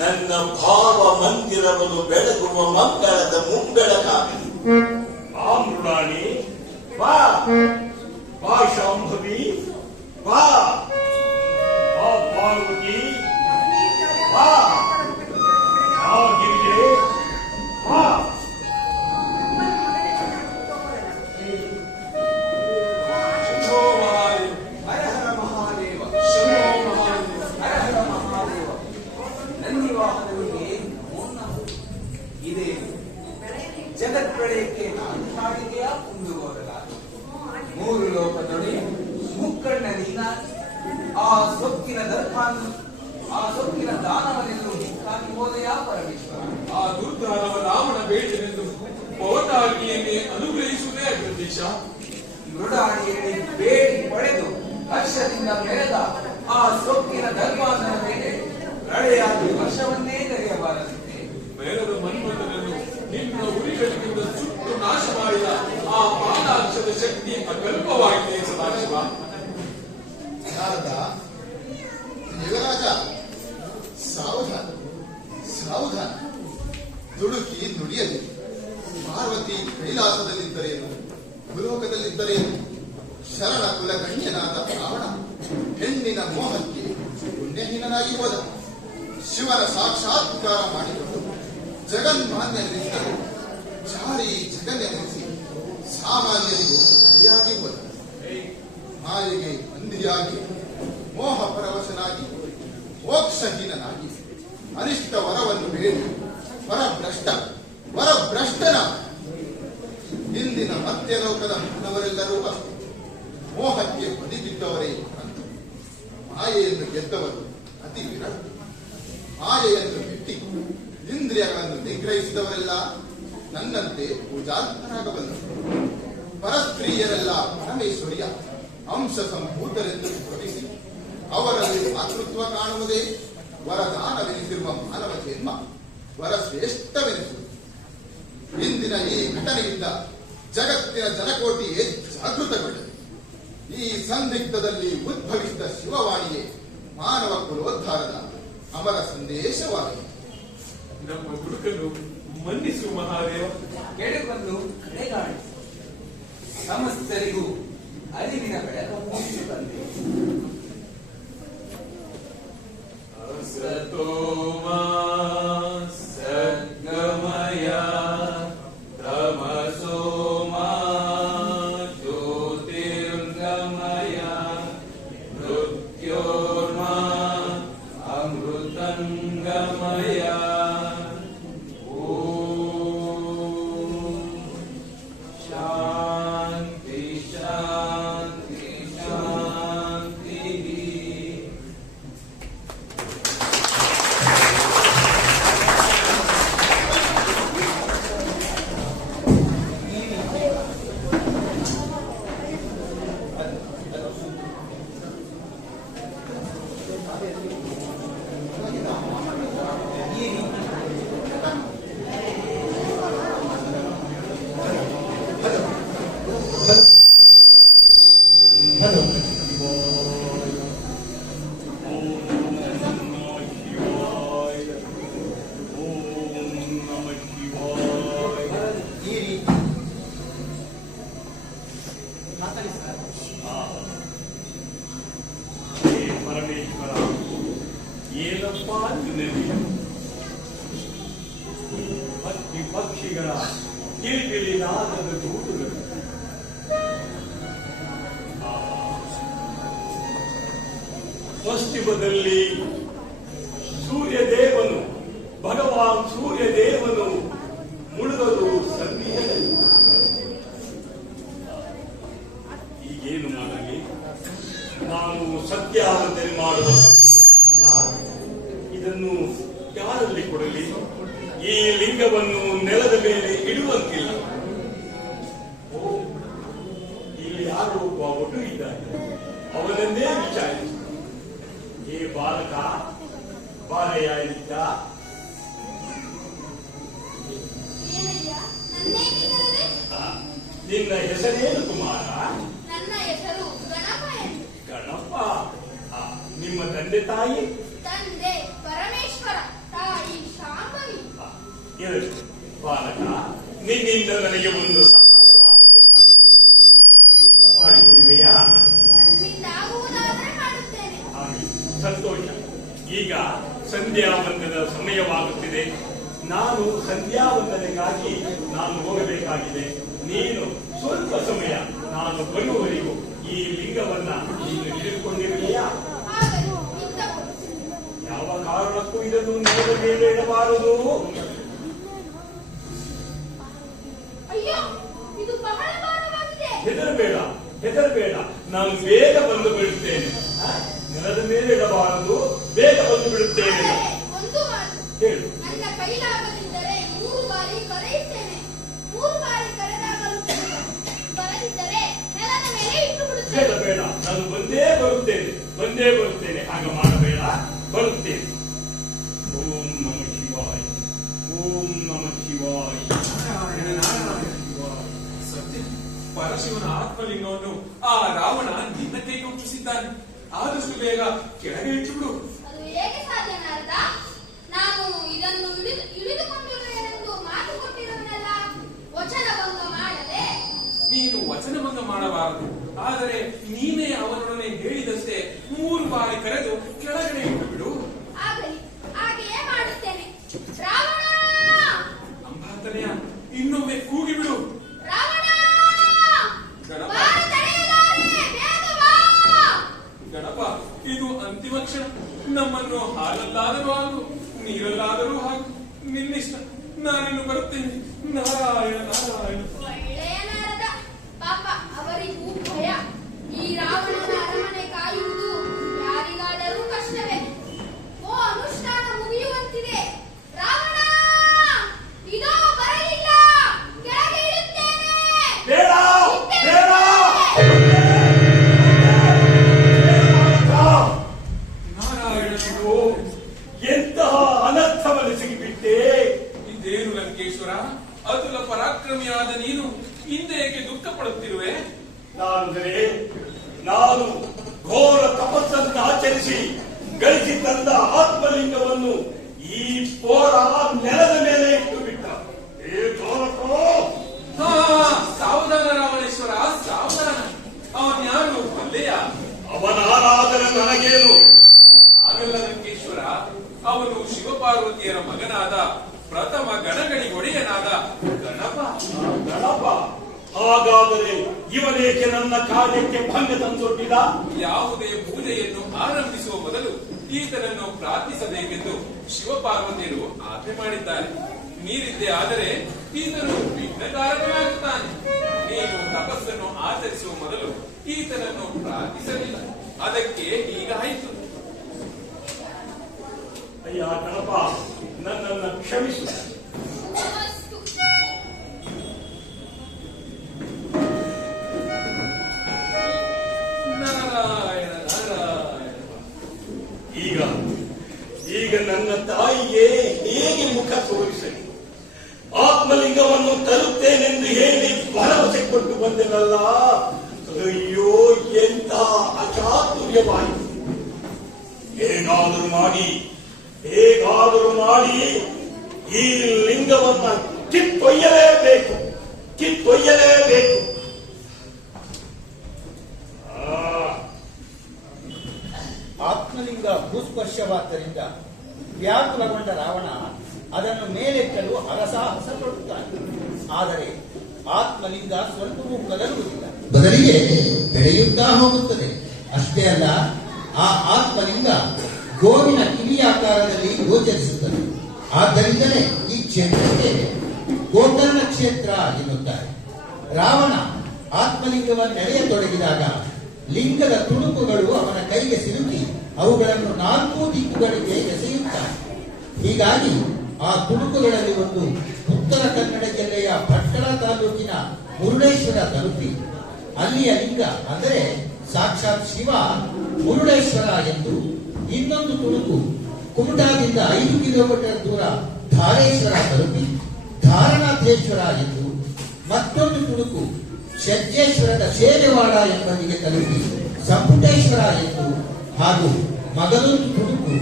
ನನ್ನ ಭಾವ ಮಂದಿರವನ್ನು ಬೆಳಗುವ ಮಂಗಳದ ಮುಂಬೆಳಕಾಗಲಿ. ಆ ಮೃಣಾನಿ, ಬಾ ಬಾ ಶಾಂಭವಿ, ಬಾ ಬಾ ಪಾರ್ವತಿ, ಬಾ ಆ ಗಿರಿಜೆ, ಬಾ. ಶಂಭೋ ಮಹಾದೇವ, ಹರ ಹರ ಮಹಾದೇವ. ಶಂಭೋ ಮಹಾದೇವ. ಹರ ಹರ ಮಹಾದೇವ. ನಂದಿ ವಾಹನವಿಗೆ ಇದೆ. ಜಗತ್ಪ್ರಳಯಕ್ಕೆ ನಾನು ಕಾಡಿಕೆಯ ಕುಂದುಗೋರಲಾಗ 3 ಲೋಕದೊಡೆ ಮುಕ್ಕಣ್ಣ ನೀನಾಗಿ ಆ ಸೊಕ್ಕಿನ ದರ್ಭಾನ್ನು ಆ ಸೊಕ್ಕಿನ ದಾನವನೆಂದು ಮುಕ್ಕಾಗಿ ಹೋದೆಯ ಪರಮೇಶ್ವರ. ಆ ದುರ್ದಾನವ ರಾವಣ ಬೇಡನೆಂದು ಪವತಾಗಿಯನ್ನೇ ಅನುಗ್ರಹಿಸುವುದೇ ಅಗ್ರದೇಶ. ಮೃಡಾಣಿಯಲ್ಲಿ ಬೇಡಿ ಪಡೆದು ಹರ್ಷದಿಂದ ಮೆರೆದ ಆ ಸೊಕ್ಕಿನ ಧರ್ಮಾಂಧನ ಮೇಲೆ ಪ್ರಳಯಾಗಿ ವರ್ಷವನ್ನೇ ತೆರೆಯಬಾರದಂತೆ ಮೇಲದ ಮನ್ಮಥನನ್ನು ನಿನ್ನ ಉರಿಗಳಿಂದ ಸುಟ್ಟು ನಾಶ ಮಾಡಿದ ಆ ಪಾದಾಕ್ಷದ ಶಕ್ತಿ ಅಕಲ್ಪವಾಗಿದೆ ಸದಾಶಿವ. ನಾರದ, ಯುವರಾಜ, ಸಾವಧಾನ ಸಾವಧಾನ. ದುಡುಕಿ ನುಡಿಯಲಿ. ಪಾರ್ವತಿ ಕೈಲಾಸದಲ್ಲಿದ್ದರೇನು, ಭೂಲೋಕದಲ್ಲಿದ್ದರೇನು? ಶರಣ ಕುಲಗಣ್ಯನಾದ ರಾವಣ ಹೆಣ್ಣಿನ ಮೋಹಕ್ಕೆ ಪುಣ್ಯಹೀನನಾಗಿ ಹೋದ. ಶಿವನ ಸಾಕ್ಷಾತ್ಕಾರ ಮಾಡಿಕೊಂಡು ಜಗನ್ಮಾನ್ಯನೆನಿಸಿದರು. ಚಾರಿ ಜಗನ್ನೆನಿಸಿ ಸಾಮಾನ್ಯರಿಗೂ ಅಡಿಯಾಗಿ ಹೋದ. ಮಾಯೆಗೆ ಬಂದಿಯಾಗಿ ಮೋಹ ಪರವಶನಾಗಿ ಮೋಕ್ಷಹೀನನಾಗಿ ಅನಿಷ್ಟ ವರವನ್ನು ಬೇಡಿ ವರಭ್ರಷ್ಟನ. ಇಂದಿನ ಮಧ್ಯಲೋಕದ ಮಾನವರೆಲ್ಲರೂ ಅಷ್ಟೇ ಮೋಹಕ್ಕೆ ಬದಿಬಿದ್ದವರೇ ಅಂತ. ಮಾಯೆಯನ್ನು ಗೆದ್ದವರು ಅತಿ ವಿರಳ. ಮಾಯೆಯನ್ನು ಬಿಟ್ಟಿ ಇಂದ್ರಿಯಗಳನ್ನು ನಿಗ್ರಹಿಸಿದವರೆಲ್ಲ ನನ್ನಂತೆ ಪೂಜಾರ್ಥರಾಗಬಲ್ಲರು. ಪರಸ್ತ್ರೀಯರೆಲ್ಲ ಪರಮೇಶ್ವರಿಯ ಅಂಶ ಸಂಭೂತರೆಂದು ಭಾವಿಸಿ ಅವರಲ್ಲಿ ಮಾತೃತ್ವ ಕಾಣುವುದೇ ವರದಾನವೆನಿಸಿರುವ ಮಾನವ ಜನ್ಮ ವರಶ್ರೇಷ್ಠವೆನಿಸುವುದು. ಇಂದಿನ ಈ ಘಟನೆಯಿಂದ ಜಗತ್ತಿನ ಜನಕೋಟಿಯೇ ಜಾಗೃತಗೊಂಡಿದೆ. ಈ ಸಂದಿಗ್ಧದಲ್ಲಿ ಉದ್ಭವಿಸಿದ ಶಿವವಾಣಿಯೇ ಮಾನವ ಕುಲೋದ್ಧಾರದ ಅಮರ ಸಂದೇಶವಾಗಿದೆ. ನಮ್ಮ ಗುರುಕನ್ನು ಮನ್ನಿಸು ಮಹಾದೇವ. ಕೆಳಗೊಂದು ಕಡೆಗಾಣಿ ಸಮಸ್ತರಿಗೂ ಅರಿವಿನ ಬೆಳಕು ಮೂಡಿಸಿ ಬಂದೆ. ಸತೋಮಾ ಸದ್ಗಮಯ ತಮಸೋಮಾ ಜ್ಯೋತಿರ್ಗಮಯ ಮೃತ್ಯೋರ್ಮಾ ಅಮೃತಂಗಮಯ. ಶಾಂತಿ ಶಾಂತಿ ಶಾಂತಿ. ಹಲೋ ಈ ರೀತಿ ಪರಮೇಶ್ವರ ಏನಪ್ಪ ನೆನಪಿ ಹಕ್ಕಿ ಪಕ್ಷಿಗಳ ಕಿರಿಕಿರಿ ನಾದದ ಗೂಡುಗಳು. ಪಶ್ಚಿಮದಲ್ಲಿ ಸೂರ್ಯದೇವನು ಭಗವಾನ್ ಸೂರ್ಯದೇವನು ಮುಳುಗಲು ಸಂಧಿಯಲ್ಲಿ. ಈಗೇನು ಮಾಡಲಿ? ನಾನು ಸತ್ಯಾವಂತನೆ ಮಾಡುವ ಸಮಯವಲ್ಲ. ಇದನ್ನು ಯಾರಲ್ಲಿ ಕೊಡಲಿ? ಈ ಲಿಂಗವನ್ನು ನೆಲದ ಮೇಲೆ ಇಡುವಂತಿಲ್ಲ. ಓ, ಇಲ್ಲಿ ಯಾರೋ ಒಬ್ಬ ಒಟ್ಟು ಇದ್ದಾನೆ. ಅವನನ್ನೇ ವಿಚಾರಿಸಿ. ಏ ಬಾಲಕ, ಬಾಲಯ್ಯ ಇದ್ದ. ನಿನ್ನ ಹೆಸರೇನು ಕುಮಾರ? ನನ್ನ ಹೆಸರು ಗಣಪ ಎಂದು. ಗಣಪ. ನಿಮ್ಮ ತಂದೆ ತಾಯಿ? ತಂದೆ ಪರಮೇಶ್ವರ, ತಾಯಿ ಶಾಂಭವಿ. ಇರಲಿ ಬಾಲಕ, ನಿನ್ನಿಂದ ನನಗೆ ಒಂದು ಸಹಾಯವಾಗಬೇಕಾಗಿದೆ. ನನಗೆ ದಯವಿಟ್ಟು ಮಾಡಿಕೊಡುವೆಯಾ? ನನ್ನಿಂದಾಗುವುದಾದರೆ ಮಾಡುತ್ತೇನೆ. ಆಗಲಿ, ಸಂತೋಷ. ಈಗ ಸಂಧ್ಯಾವಂದನದ ಸಮಯವಾಗುತ್ತಿದೆ. ನಾನು ಸಂಧ್ಯಾವಂದನೆಗಾಗಿ ನಾನು ಹೋಗಬೇಕಾಗಿದೆ. ನೀನು ಸ್ವಲ್ಪ ಸಮಯ ನಾನು ಬರುವವರೆಗೂ ಈ ಲಿಂಗವನ್ನ ನೀನು ಹಿಡಿದುಕೊಂಡಿರಲಿಯಾ? ಆಗಲಿ, ಇಂಥವರು. ಯಾವ ಕಾರಣಕ್ಕೂ ಇದನ್ನು ನೆಲದ ಮೇಲೆ ಇಡಬಾರದು. ಅಯ್ಯೋ, ಇದು ಬಹಳ ಭಾರವಾಗಿದೆ. ಹೆದರಬೇಡ, ಹೆದರಬೇಡ. ನಾನು ಬೇಗ ಬಂದು ಬಿಡುತ್ತೇನೆ. ನೆಲದ ಮೇಲೆ ಇಡಬಾರದು, ಬೇಗ ಬಂದು ಬಿಡುತ್ತೇನೆ. ಆದರೆ ಒಂದು ಮಾತು, ಹೇಳು. ನನ್ನ ಕೈಲಾಗದಿದ್ದರೆ 3 ಬಾರಿ ಕರೆಯುತ್ತೇನೆ. 3 ಬಾರಿ ಕರೆದಾಗಲೂ ಬರದಿದ್ದರೆ ನೆಲದ ಮೇಲೆ ಇಟ್ಟು ಬೇಡ ಬಿಡುತ್ತೇನೆ. ಬೇಡ, ನಾನು ಬಂದೇ ಬರುತ್ತೇನೆ, ಬಂದೇ ಬರುತ್ತೇನೆ. ಹಾಗ ಮಾಡಬೇಡ, ಬರುತ್ತೇನೆ. ಓಂ ನಮ ಶಿವಾಯ, ಓಂ ನಮ ಶಿವಾಯ. ಸತ್ಯ, ಪರಶಿವನ ಆತ್ಮಲಿಂಗವನ್ನು ಆ ರಾವಣ ನಿನ್ನ ಕೈಗೆ ಹುಟ್ಟಿಸಿದ್ದಾನೆ. ಆದಷ್ಟು ಬೇಗ ಕೆಳಗೆ ಇಟ್ಟುಬಿಡು. ಅದು ಹೇಗೆ ಸಾಧ್ಯ ನಾರದ? ನಾನು ಇದನ್ನು ಇಳಿದುಕೊಂಡಿರುವೆನೆಂದು ಮಾತು ಕೊಟ್ಟಿರುವನಲ್ಲ. ವಚನಭಂಗ ಮಾಡದೆ. ನೀನು ವಚನಭಂಗ ಮಾಡಬಾರದು. ಆದರೆ ನೀನೇ ಅವನೊಡನೆ ಹೇಳಿದಷ್ಟೇ 3 ಬಾರಿ ಕರೆದು ಕೆಳಗಡೆ ಇಟ್ಟು ಬಿಡು. ಆಗಲಿ, ಹಾಗೆಯೇ ಮಾಡುತ್ತೇನೆ. ರಾವಣ, ಅಂಬಾತನೆಯ ಇನ್ನೊಮ್ಮೆ ಕೂಗಿ ಬಿಡು. ರಾವಣ, ಗಣಪ. ಬಾರ ತಡೆಯಲಾರೆ, ಬೇಗ ಬಾ. ಗಣಪ, ಇದು ಅಂತಿಮ ಕ್ಷಣ. ನಮ್ಮನ್ನು ಹಾಲಲ್ಲಾದರೂ ಹಾಕು, ನೀರಲ್ಲಾದರೂ ಹಾಕು, ನಿನ್ನಿಷ್ಟ. ನಾನಿನ್ನು ಬರುತ್ತೇನೆ. ನಾರಾಯಣ ನಾರಾಯಣ. ಒಳ್ಳೆಯ ನಾರದ. ಪಾಪ, ಅವರಿಗೂ ಭಯ. ಈ ರಾವಣನ ಅರಮನೆ ಕಾಯುವುದು ಯಾರಿಗಾದರೂ ಕಷ್ಟ. ಅಂದರೆ ನಾನು ಘೋರ ತಪಸ್ಸನ್ನು ಆಚರಿಸಿ ಗಳಿಸಿ ತಂದ ಆತ್ಮಲಿಂಗವನ್ನು ಈ ಪೋರ ನೆಲದ ಮೇಲೆ ಇಟ್ಟು ಬಿಟ್ಟ. ಸಾವಧಾನ ರಾವಣೇಶ್ವರ, ಸಾವಧಾನ. ಅವನ್ಯಾರು ಅಲ್ಲೆಯ? ಅವನಾರಾದರೆ ನನಗೇನು? ಆಗಲ್ಲ ಲಂಕೇಶ್ವರ, ಅವನು ಶಿವಪಾರ್ವತಿಯರ ಮಗನಾದ ಪ್ರಥಮ ಗಣಗಣಿಗೊಡೆಯನಾದ ಗಣಪ. ಗಣಪ? ಹಾಗಾದರೆ ಇವನೇಕೆ ನನ್ನ ಕಾರ್ಯಕ್ಕೆ ಭಂಗ ತಂದೊಡ್ಡಿದ? ಯಾವುದೇ ಪೂಜೆಯನ್ನು ಆರಂಭಿಸುವ ಮೊದಲು ಈತನನ್ನು ಪ್ರಾರ್ಥಿಸಬೇಕೆಂದು ಶಿವಪಾರ್ವತಿಯರು ಆಜ್ಞೆ ಮಾಡಿದ್ದಾರೆ. ಮೀರಿದ್ದೇ ಆದರೆ ಈತನು ವಿಘ್ನಕಾರಕನಾಗುತ್ತಾನೆ. ನೀನು ತಪಸ್ಸನ್ನು ಆಚರಿಸುವ ಮೊದಲು ಈತನನ್ನು ಪ್ರಾರ್ಥಿಸಲಿಲ್ಲ, ಅದಕ್ಕೆ ಹೀಗಾಯಿತು. ಅಯ್ಯ ಗಣಪ, ನನ್ನನ್ನು ಕ್ಷಮಿಸು. ನಮಸ್ತು. ನಾರಾಯಣ ನಾರಾಯಣ. ಈಗ ನನ್ನ ತಾಯಿಗೆ ಹೇಗೆ ಮುಖ ತೋರಿಸಲಿ? ಆತ್ಮಲಿಂಗವನ್ನು ತರುತ್ತೇನೆಂದು ಹೇಳಿ ಭರವಸೆ ಕೊಟ್ಟು ಬಂದೆನಲ್ಲ. ಅಯ್ಯೋ, ಎಂತ ಅಚಾತುರ್ಯವಾಯಿತು. ಹೇಗಾದರೂ ಮಾಡಿ ಈ ಲಿಂಗವನ್ನ ಕಿತ್ತೊಯ್ಯಲೇಬೇಕು. ಆತ್ಮಲಿಂಗ ಭೂಸ್ಪರ್ಶವಾದ್ದರಿಂದ ವ್ಯಾಕುಲಗೊಂಡ ರಾವಣ ಅದನ್ನು ಮೇಲೆತ್ತಲು ಹರಸಾಹಸ ಪಡುತ್ತಾನೆ. ಆದರೆ ಆತ್ಮಲಿಂಗ ಸ್ವಲ್ಪವೂ ಕದಲುವುದಿಲ್ಲ, ಬದಲಿಗೆ ಬೆಳೆಯುತ್ತಾ ಹೋಗುತ್ತದೆ. ಅಷ್ಟೇ ಅಲ್ಲ, ಆ ಆತ್ಮಲಿಂಗ ಗೋವಿನ ಕಿವಿಯಾಕಾರದಲ್ಲಿ ಗೋಚರಿಸುತ್ತದೆ. ಆದ್ದರಿಂದಲೇ ಈ ಕ್ಷೇತ್ರಕ್ಕೆ ಗೋಕರ್ಣ ಕ್ಷೇತ್ರ ಎನ್ನುತ್ತಾರೆ. ರಾವಣ ಆತ್ಮಲಿಂಗವನ್ನು ಎಳೆಯತೊಡಗಿದಾಗ ಲಿಂಗದ ತುಣುಕುಗಳು ಅವನ ಕೈಗೆ ಸಿಲುಕಿ ಅವುಗಳನ್ನು 4 ದಿಕ್ಕುಗಳಿಗೆ ಎಸೆಯುತ್ತಾನೆ. ಹೀಗಾಗಿ ಆ ತುಣುಕುಗಳಲ್ಲಿ ಒಂದು ಉತ್ತರ ಕನ್ನಡ ಜಿಲ್ಲೆಯ ಭಟ್ಕಳ ತಾಲೂಕಿನ ಮುರುಡೇಶ್ವರ ತಲುಪಿ ಅಲ್ಲಿಯ ಲಿಂಗ ಅಂದರೆ ಸಾಕ್ಷಾತ್ ಶಿವ ಮುರುಡೇಶ್ವರ ಎಂದು, ಇನ್ನೊಂದು ತುಣುಕು ಕುಮಟಾದಿಂದ 5 ಕಿಲೋಮೀಟರ್ ದೂರ ಧಾರೇಶ್ವರ ತಲುಪಿ ಧಾರನಾಥೇಶ್ವರ ಎಂದು, ಮತ್ತೊಂದು ತುಣುಕು ಶಜ್ಜೇಶ್ವರದ ಶೇರೆವಾಡ ಎಂಬಲ್ಲಿಗೆ ತಲುಪಿ ಸಂಪುಟೇಶ್ವರ ಎಂದು, ಹಾಗೂ ಮಗದೊಂದು ತುಣುಕು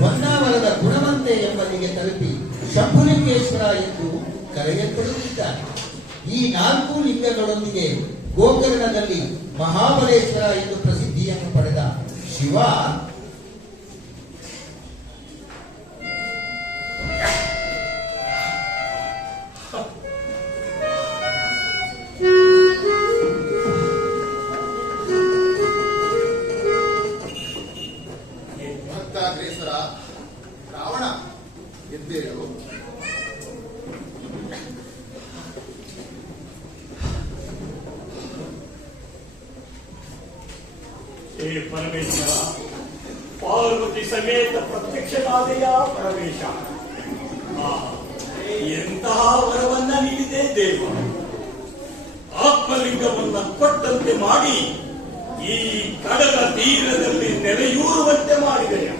ಹೊನ್ನಾವರದ ಗುಣವಂತೆ ಎಂಬಲ್ಲಿಗೆ ತಲುಪಿ ಶಂಭುಲಿಂಗೇಶ್ವರ ಎಂದು ಕರೆಯಲ್ಪಡುತ್ತಿದ್ದಾನೆ. ಈ 4 ಲಿಂಗಗಳೊಂದಿಗೆ ಗೋಕರ್ಣದಲ್ಲಿ ಮಹಾಬಲೇಶ್ವರ ಎಂದು ಪ್ರಸಿದ್ಧಿಯನ್ನು ಪಡೆದ ಶಿವ ಭಕ್ತಾಗ್ರೇಸರ ರಾವಣ ಎದ್ದೇಳು. ಹೇ ಪರಮೇಶ್ವರ, ಪಾರ್ವತಿ ಸಮೇತ ಪ್ರತ್ಯಕ್ಷನಾದೆಯ ಪರಮೇಶ. ಎಂತಹ ವರವನ್ನ ನೀಡಿದೆ ದೇವ. ಆತ್ಮಲಿಂಗವನ್ನ ಕೊಟ್ಟಂತೆ ಮಾಡಿ ಈ ಕಡಲ ತೀರದಲ್ಲಿ ನೆಲೆಯೂರುವಂತೆ ಮಾಡಿದೆಯ.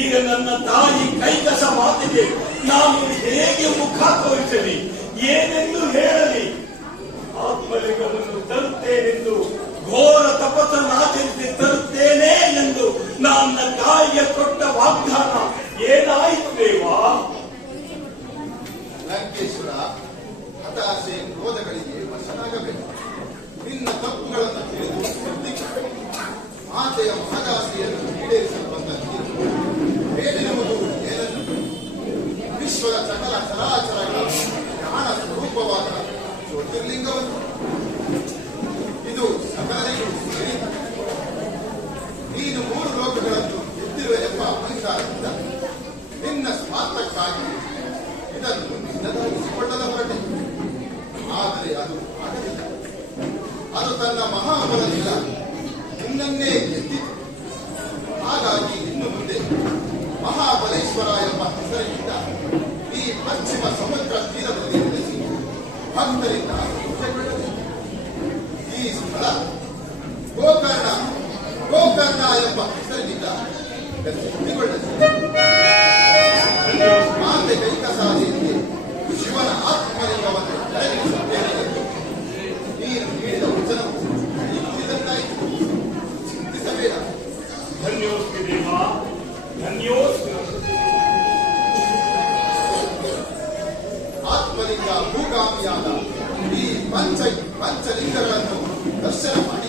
ಈಗ ನನ್ನ ತಾಯಿ ಕೈಕಸ ಮಾತಿಗೆ ನಾನು ಹೇಗೆ ಮುಖ ತೋರಿಸಲಿ, ಏನೆಂದು ಹೇಳಲಿ? ಆತ್ಮಲಿಂಗವನ್ನು ತರುತ್ತೇನೆಂದು ಘೋರ ತಪಸ್ಸನ್ನಾಚರಿಸಿ ತರುತ್ತೇನೆ ಎಂದು ನನ್ನ ತಾಯಿಗೆ ಕೊಟ್ಟ ವಾಗ್ದಾನ ಏನಾಯಿತು ದೇವಾ? ಲಂಕೇಶ್ವರ, ಹತಾಶೆ ಕ್ರೋಧಗಳಿಗೆ ವಶನಾಗಬೇಕು. ನಿನ್ನ ತಪ್ಪುಗಳನ್ನು ತಿಳಿದು ವರ್ತಿಸಬೇಕು. ಮಾತೆಯ ಮಹದಾಸೆಯನ್ನು ಈಡೇರಿಸಲು ಬಂದ ನೀನು ಬೇಡಿರುವುದು ಏನನ್ನು? ವಿಶ್ವದ ಸಕಲ ಚರಾಚರಗಳ ಜ್ಞಾನ ಸ್ವರೂಪವಾದ ಜ್ಯೋತಿರ್ಲಿಂಗವನ್ನು. ಇದು ಸಕಲರಿಗೂ ಸೇರಿದ. ನೀನು 3 ಲೋಕಗಳನ್ನು ಗೆದ್ದಿರುವ ಎಂಬ ಅಹಂಕಾರದಿಂದ ನಿನ್ನ ಸ್ವಾರ್ಥಕ್ಕಾಗಿ ಇದನ್ನು ನಿನ್ನದಾಗಿಸಿಕೊಳ್ಳಲು ಹೊರಟೆ. ಆದರೆ ಅದು ಆಗಲಿಲ್ಲ. ಅದು ತನ್ನ ಮಹಾಬಲದಿಂದ ನಿನ್ನನ್ನೇ ಗೆದ್ದಿತು. ಹಾಗಾಗಿ ಇನ್ನು ಮುಂದೆ ಮಹಾಬಲೇಶ್ವರ ಎಂಬ ಹೆಸರಿನಿಂದ ಈ ಪಶ್ಚಿಮ ಸಮುದ್ರ ತೀರದಲ್ಲಿ ನೆಲೆಸಿ ಭಕ್ತರಿಂದ ಪೂಜೆಗೊಳ್ಳಬೇಕು. ಈ ಸ್ಥಳ ಗೋಕರ್ಣ ಎಂಬ ಹೆಸರಿನಿಂದ ಪ್ರಸಿದ್ಧಿಗೊಳ್ಳಬೇಕು. ಮಾತೆ ಕೈಕಸಾದಿಯಲ್ಲಿ ಶಿವನ ಆತ್ಮಲಿಂಗವನ್ನು ಕೆಳಗಿಳಿಸುತ್ತೇನೆ ಎಂದು ನೀನು ಹೇಳಿದ ಪಂಚಲಿಂಗಗಳನ್ನು ದರ್ಶನ ಮಾಡಿ